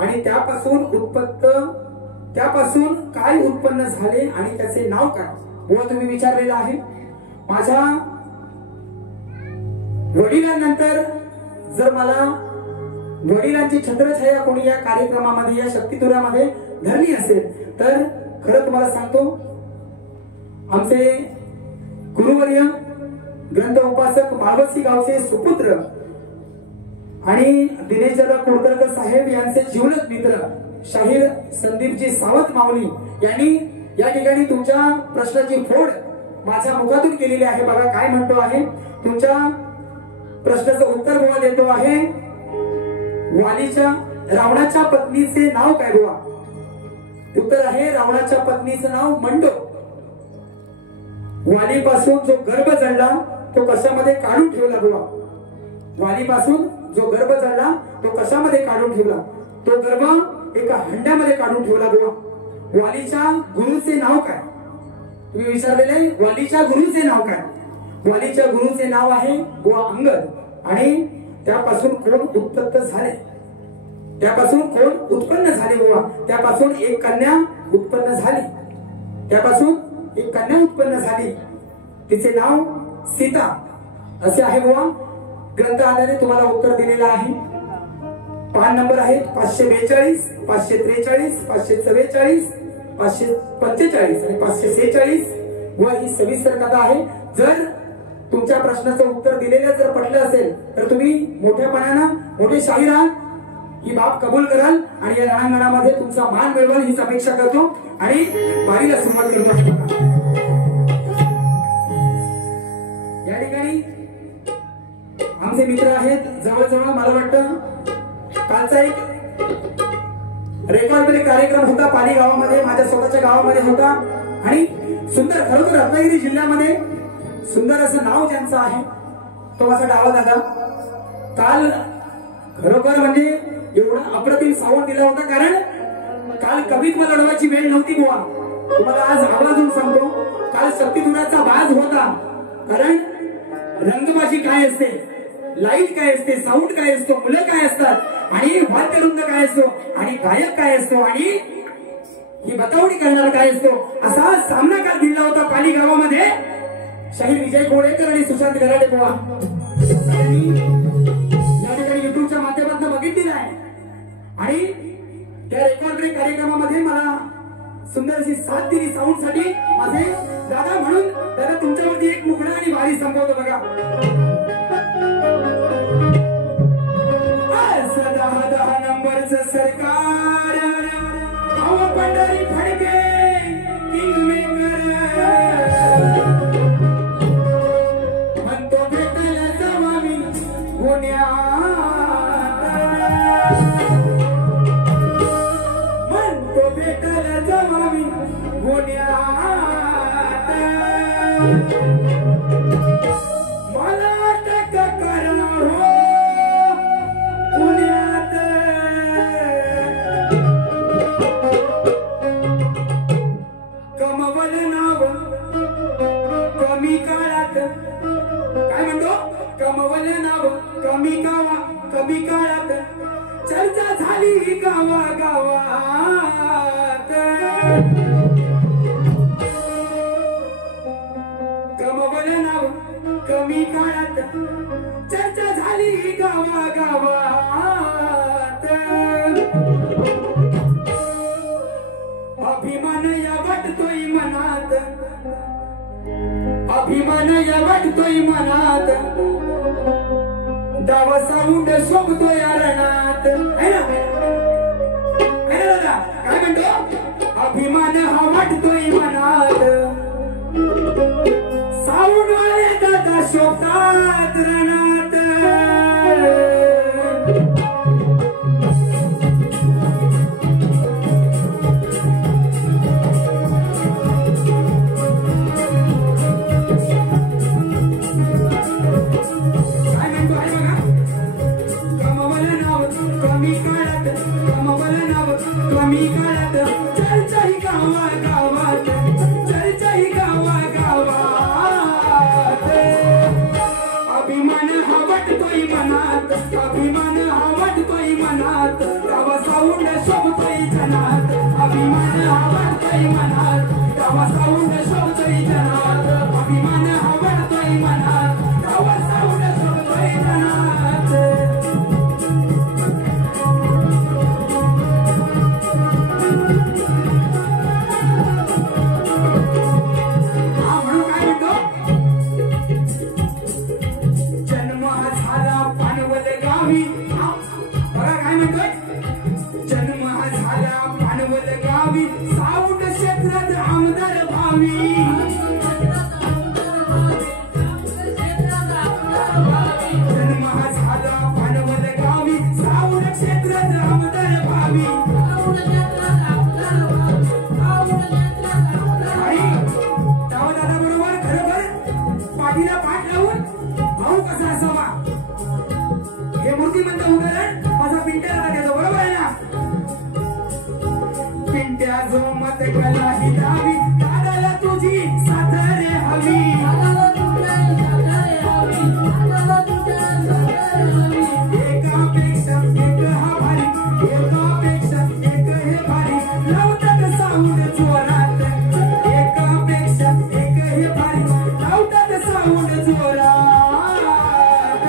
आणि त्यापासून काय उत्पन्न झाले आणि त्याचे नाव काय बुवा तुम्ही विचारलेलं आहे. माझ्या वडिलांनंतर जर मला वडिलांची छत्रछाया कोणी या कार्यक्रमामध्ये या शक्तितुरामध्ये धरली असेल तर खरं तुम्हाला सांगतो आमचे गुरुवर्य ग्रंथ उपासक माळवसी गावचे सुपुत्र आणि दिनेशदादा कोळकरकर साहेब यांचे जीवलग मित्र शाहीर संदीपजी सावंत माऊली यांनी या ठिकाणी तुमच्या प्रश्नाची फोड माझ्या मुखातून केलेली आहे. बघा काय म्हणतो आहे. तुमच्या प्रश्नाचं उत्तर बुवा देतो आहे. रावणाच्या पत्नीचे नाव काय बुवा. उत्तर आहे रावणाच्या पत्नीचं नाव मंडो. वालीपासून जो गर्भ जडला तो कशामध्ये काढून ठेवला बुवा. वालीपासून जो गर्भ जडला तो कशामध्ये काढून ठेवला. तो गर्भ एका हंड्यामध्ये काढून ठेवला बुवा. वालीच्या गुरुचे नाव काय तुम्ही विचारलेले. वालीच्या गुरुचे नाव काय. वालीच्या गुरुचे नाव आहे बुवा अंगद. आणि त्यापासून कोण उत्पन्न झाले. त्यापासून कोण उत्पन्न झाले बुवा. त्यापासून एक कन्या उत्पन्न झाली. त्यापासून एक कन्या उत्पन्न झाली. तिचे नाव सीता असे आहे बुवा. ग्रंथ आधारे तुम्हाला उत्तर दिलेलं आहे. पान नंबर आहेत 542, 543, 544, 545 आणि 546 व ही सविस्तर कथा आहे. जर तुमच्या प्रश्नाचं उत्तर दिलेलं जर पटलं असेल तर तुम्ही मोठ्यापणानं मोठे शाहीर आहात. ही बाब कबूल कराल आणि या रणांगणामध्ये तुमचा मान मिळवाल हीच अपेक्षा करतो आणि वारीला सुरुवात करतो. या ठिकाणी आमचे मित्र आहेत जवळजवळ मला वाटतं कालचा एक रेकॉर्ड कार्यक्रम होता पाली गावामध्ये माझ्या स्वतःच्या गावामध्ये होता आणि सुंदर खरोखर रत्नागिरी जिल्ह्यामध्ये सुंदर असं नाव ज्यांचं आहे तो माझा डावा दादा काल खरोखर म्हणजे एवढा अप्रतिम साऊंड दिला होता कारण काल कवित्व लढवायची वेळ नव्हती बुवा. तुम्हाला आज आवाजून सांगतो काल शक्तिधुराचा बाज होता कारण रंगबाजी काय असते लाईट काय असते साऊंड काय असतो मुलं काय असतात आणि वाद्यवृंद काय असतो आणि गायक काय असतो आणि ही बतावणी करणारा काय असतो असा सामना काल भिडला होता पाली गावामध्ये. शाहीर विजय गोळेकर आणि सुशांत गराडे बुवा या ठिकाणी युट्यूबच्या माध्यमातून बघितलेलं आहे आणि त्या रेकॉर्ड कार्यक्रमामध्ये मला सुंदर अशी साथ दिली साऊंड साठी माझे दादा म्हणून दादा तुमच्यावरती एक मुखडा आणि वारी संपवतो बघा. 10 नंबरचं सरकार पंढरी फडके किंगमेकर म्हणतो भेटायला जावा मी पुण्यात म्हणतो भेटायला जावा मी पुण्यात मला अटक करा हो पुण्यात कमवल नाव कमी काळात काय म्हणतो कमवल नाव कमी काळात चर्चा झाली गावा गावात कमवल नाव कमी काळात चर्चा झाली गावा गावात अभिमान या वाटतोय मनात अभिमान या वाटतोय मनात दावा साऊंड शोभतोय रणात है ना दादा काय म्हणतो अभिमान हा वाटतोय मनात साऊंड वाले दादा शोभतात रणात कमी काळात चर्चाही गावा गावात चर्चाही गावा गावात अभिमान हा वाटतोय मनात अभिमान हा वाटतोय मनात गावा साऊंड शोभतोय जनात अभिमान हा वाटतोय मनात गावा साऊंड शोभतोय जनात अभिमान हा वाटतोय मनात गावा साऊंड शोभतोय जनात जन्म झाला पानवल गावी साऊंड क्षेत्रात आमदार भावी जन्म झाला पानवल गावी साऊंड क्षेत्रात आमदार भावी दादा बरोबर खरोखर पाठीला पाठ लावून भाऊ कसा असावा हे मूर्तिमंत उदाहरण माझा पिंट्या लागायचं बरोबर आहे ना पिंट्या जो मत कला ही दावी दादाला तुझी साथ रे हवी एकापेक्षा एक हा भारी एकापेक्षा एक हे भारी लावतात साऊंड जोरात एकापेक्षा एक हे भारी लावतात साऊंड जोरात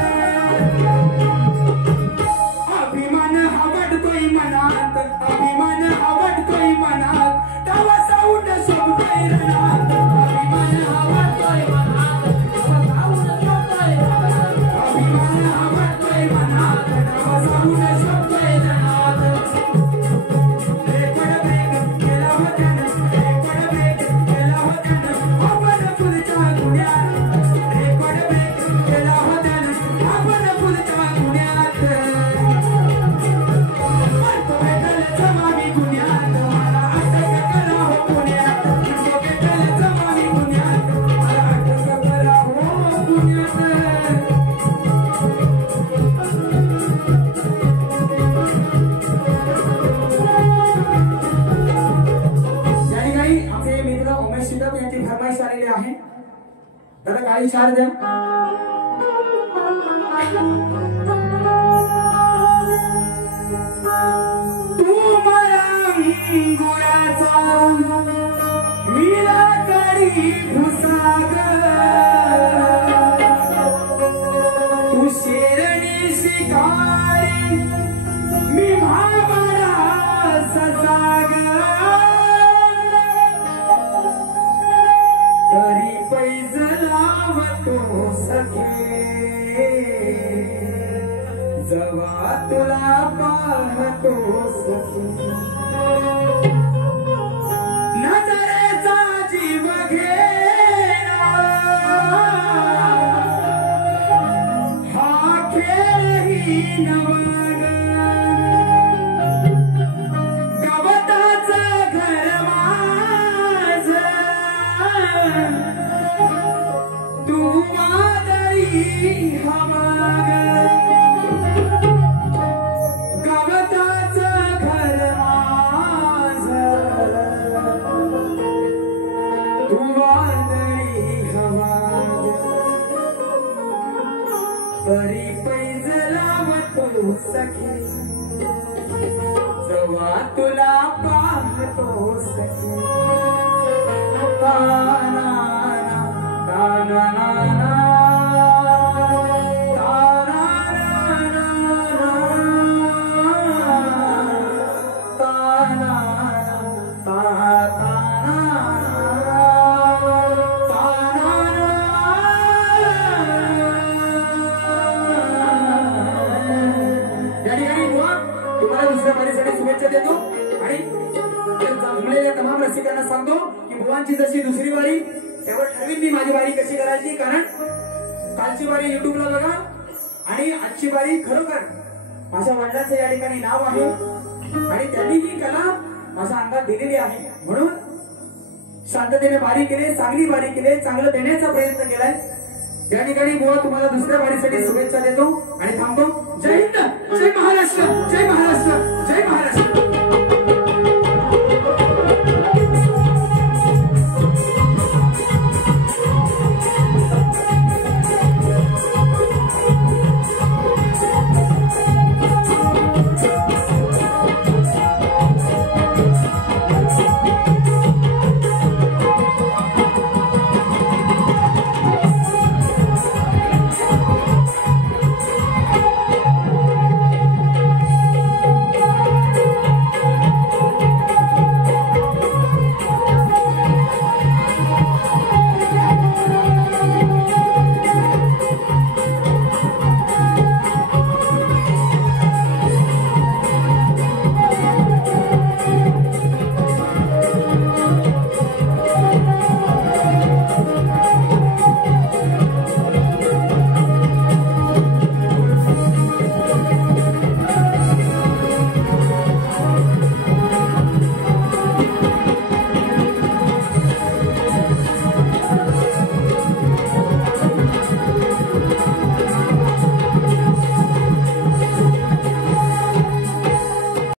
अभिमान हा वाटतोय मनात अभिमान हा वाटतोय मनात तवा साऊंड शोभतोय रणात अभिमान हा वाटतोय मनात तवा साऊंड शोभतोय रणात अभिमान हा वाटतोय मनात तवा साऊंड शोभतोय रणात त्याला गाडी चार द्या. तू मला गुळाचा मीला कडी भुसाग, तू शेरणी शिकारी मी भावना ससाग, तरी पैज लावतो सखे जवा तुला पाहतो सखे. नजरेचा जीव घेणा हा खेळही नवग, गवताचं घर माझं तू वादळी हवाग, गवताचं घर माझं तू वादळी हवाग, तरी पैज लावतो सखे जवा तुला पाहतो सखे. ताना ताना ताना शुभेच्छा देतो आणि जमलेल्या तमाम रसिकांना सांगतो की बुवांची जशी दुसरी वारी तेव्हा ठरवीन मी माझी वारी कशी करायची, कारण कालची वारी युट्यूबला बघा आणि आजची वारी खरोखर माझ्या वडिलांचं या ठिकाणी नाव आहे आणि त्यांनी ही कला माझ्या अंगात दिलेली आहे. म्हणून शांततेने वारी केली, चांगली वारी केली, चांगलं देण्याचा प्रयत्न केलाय. या ठिकाणी बुवा तुम्हाला दुसऱ्या वारीसाठी शुभेच्छा देतो आणि थांबतो. जय हिंद, जय महाराष्ट्र, जय महाराष्ट्र.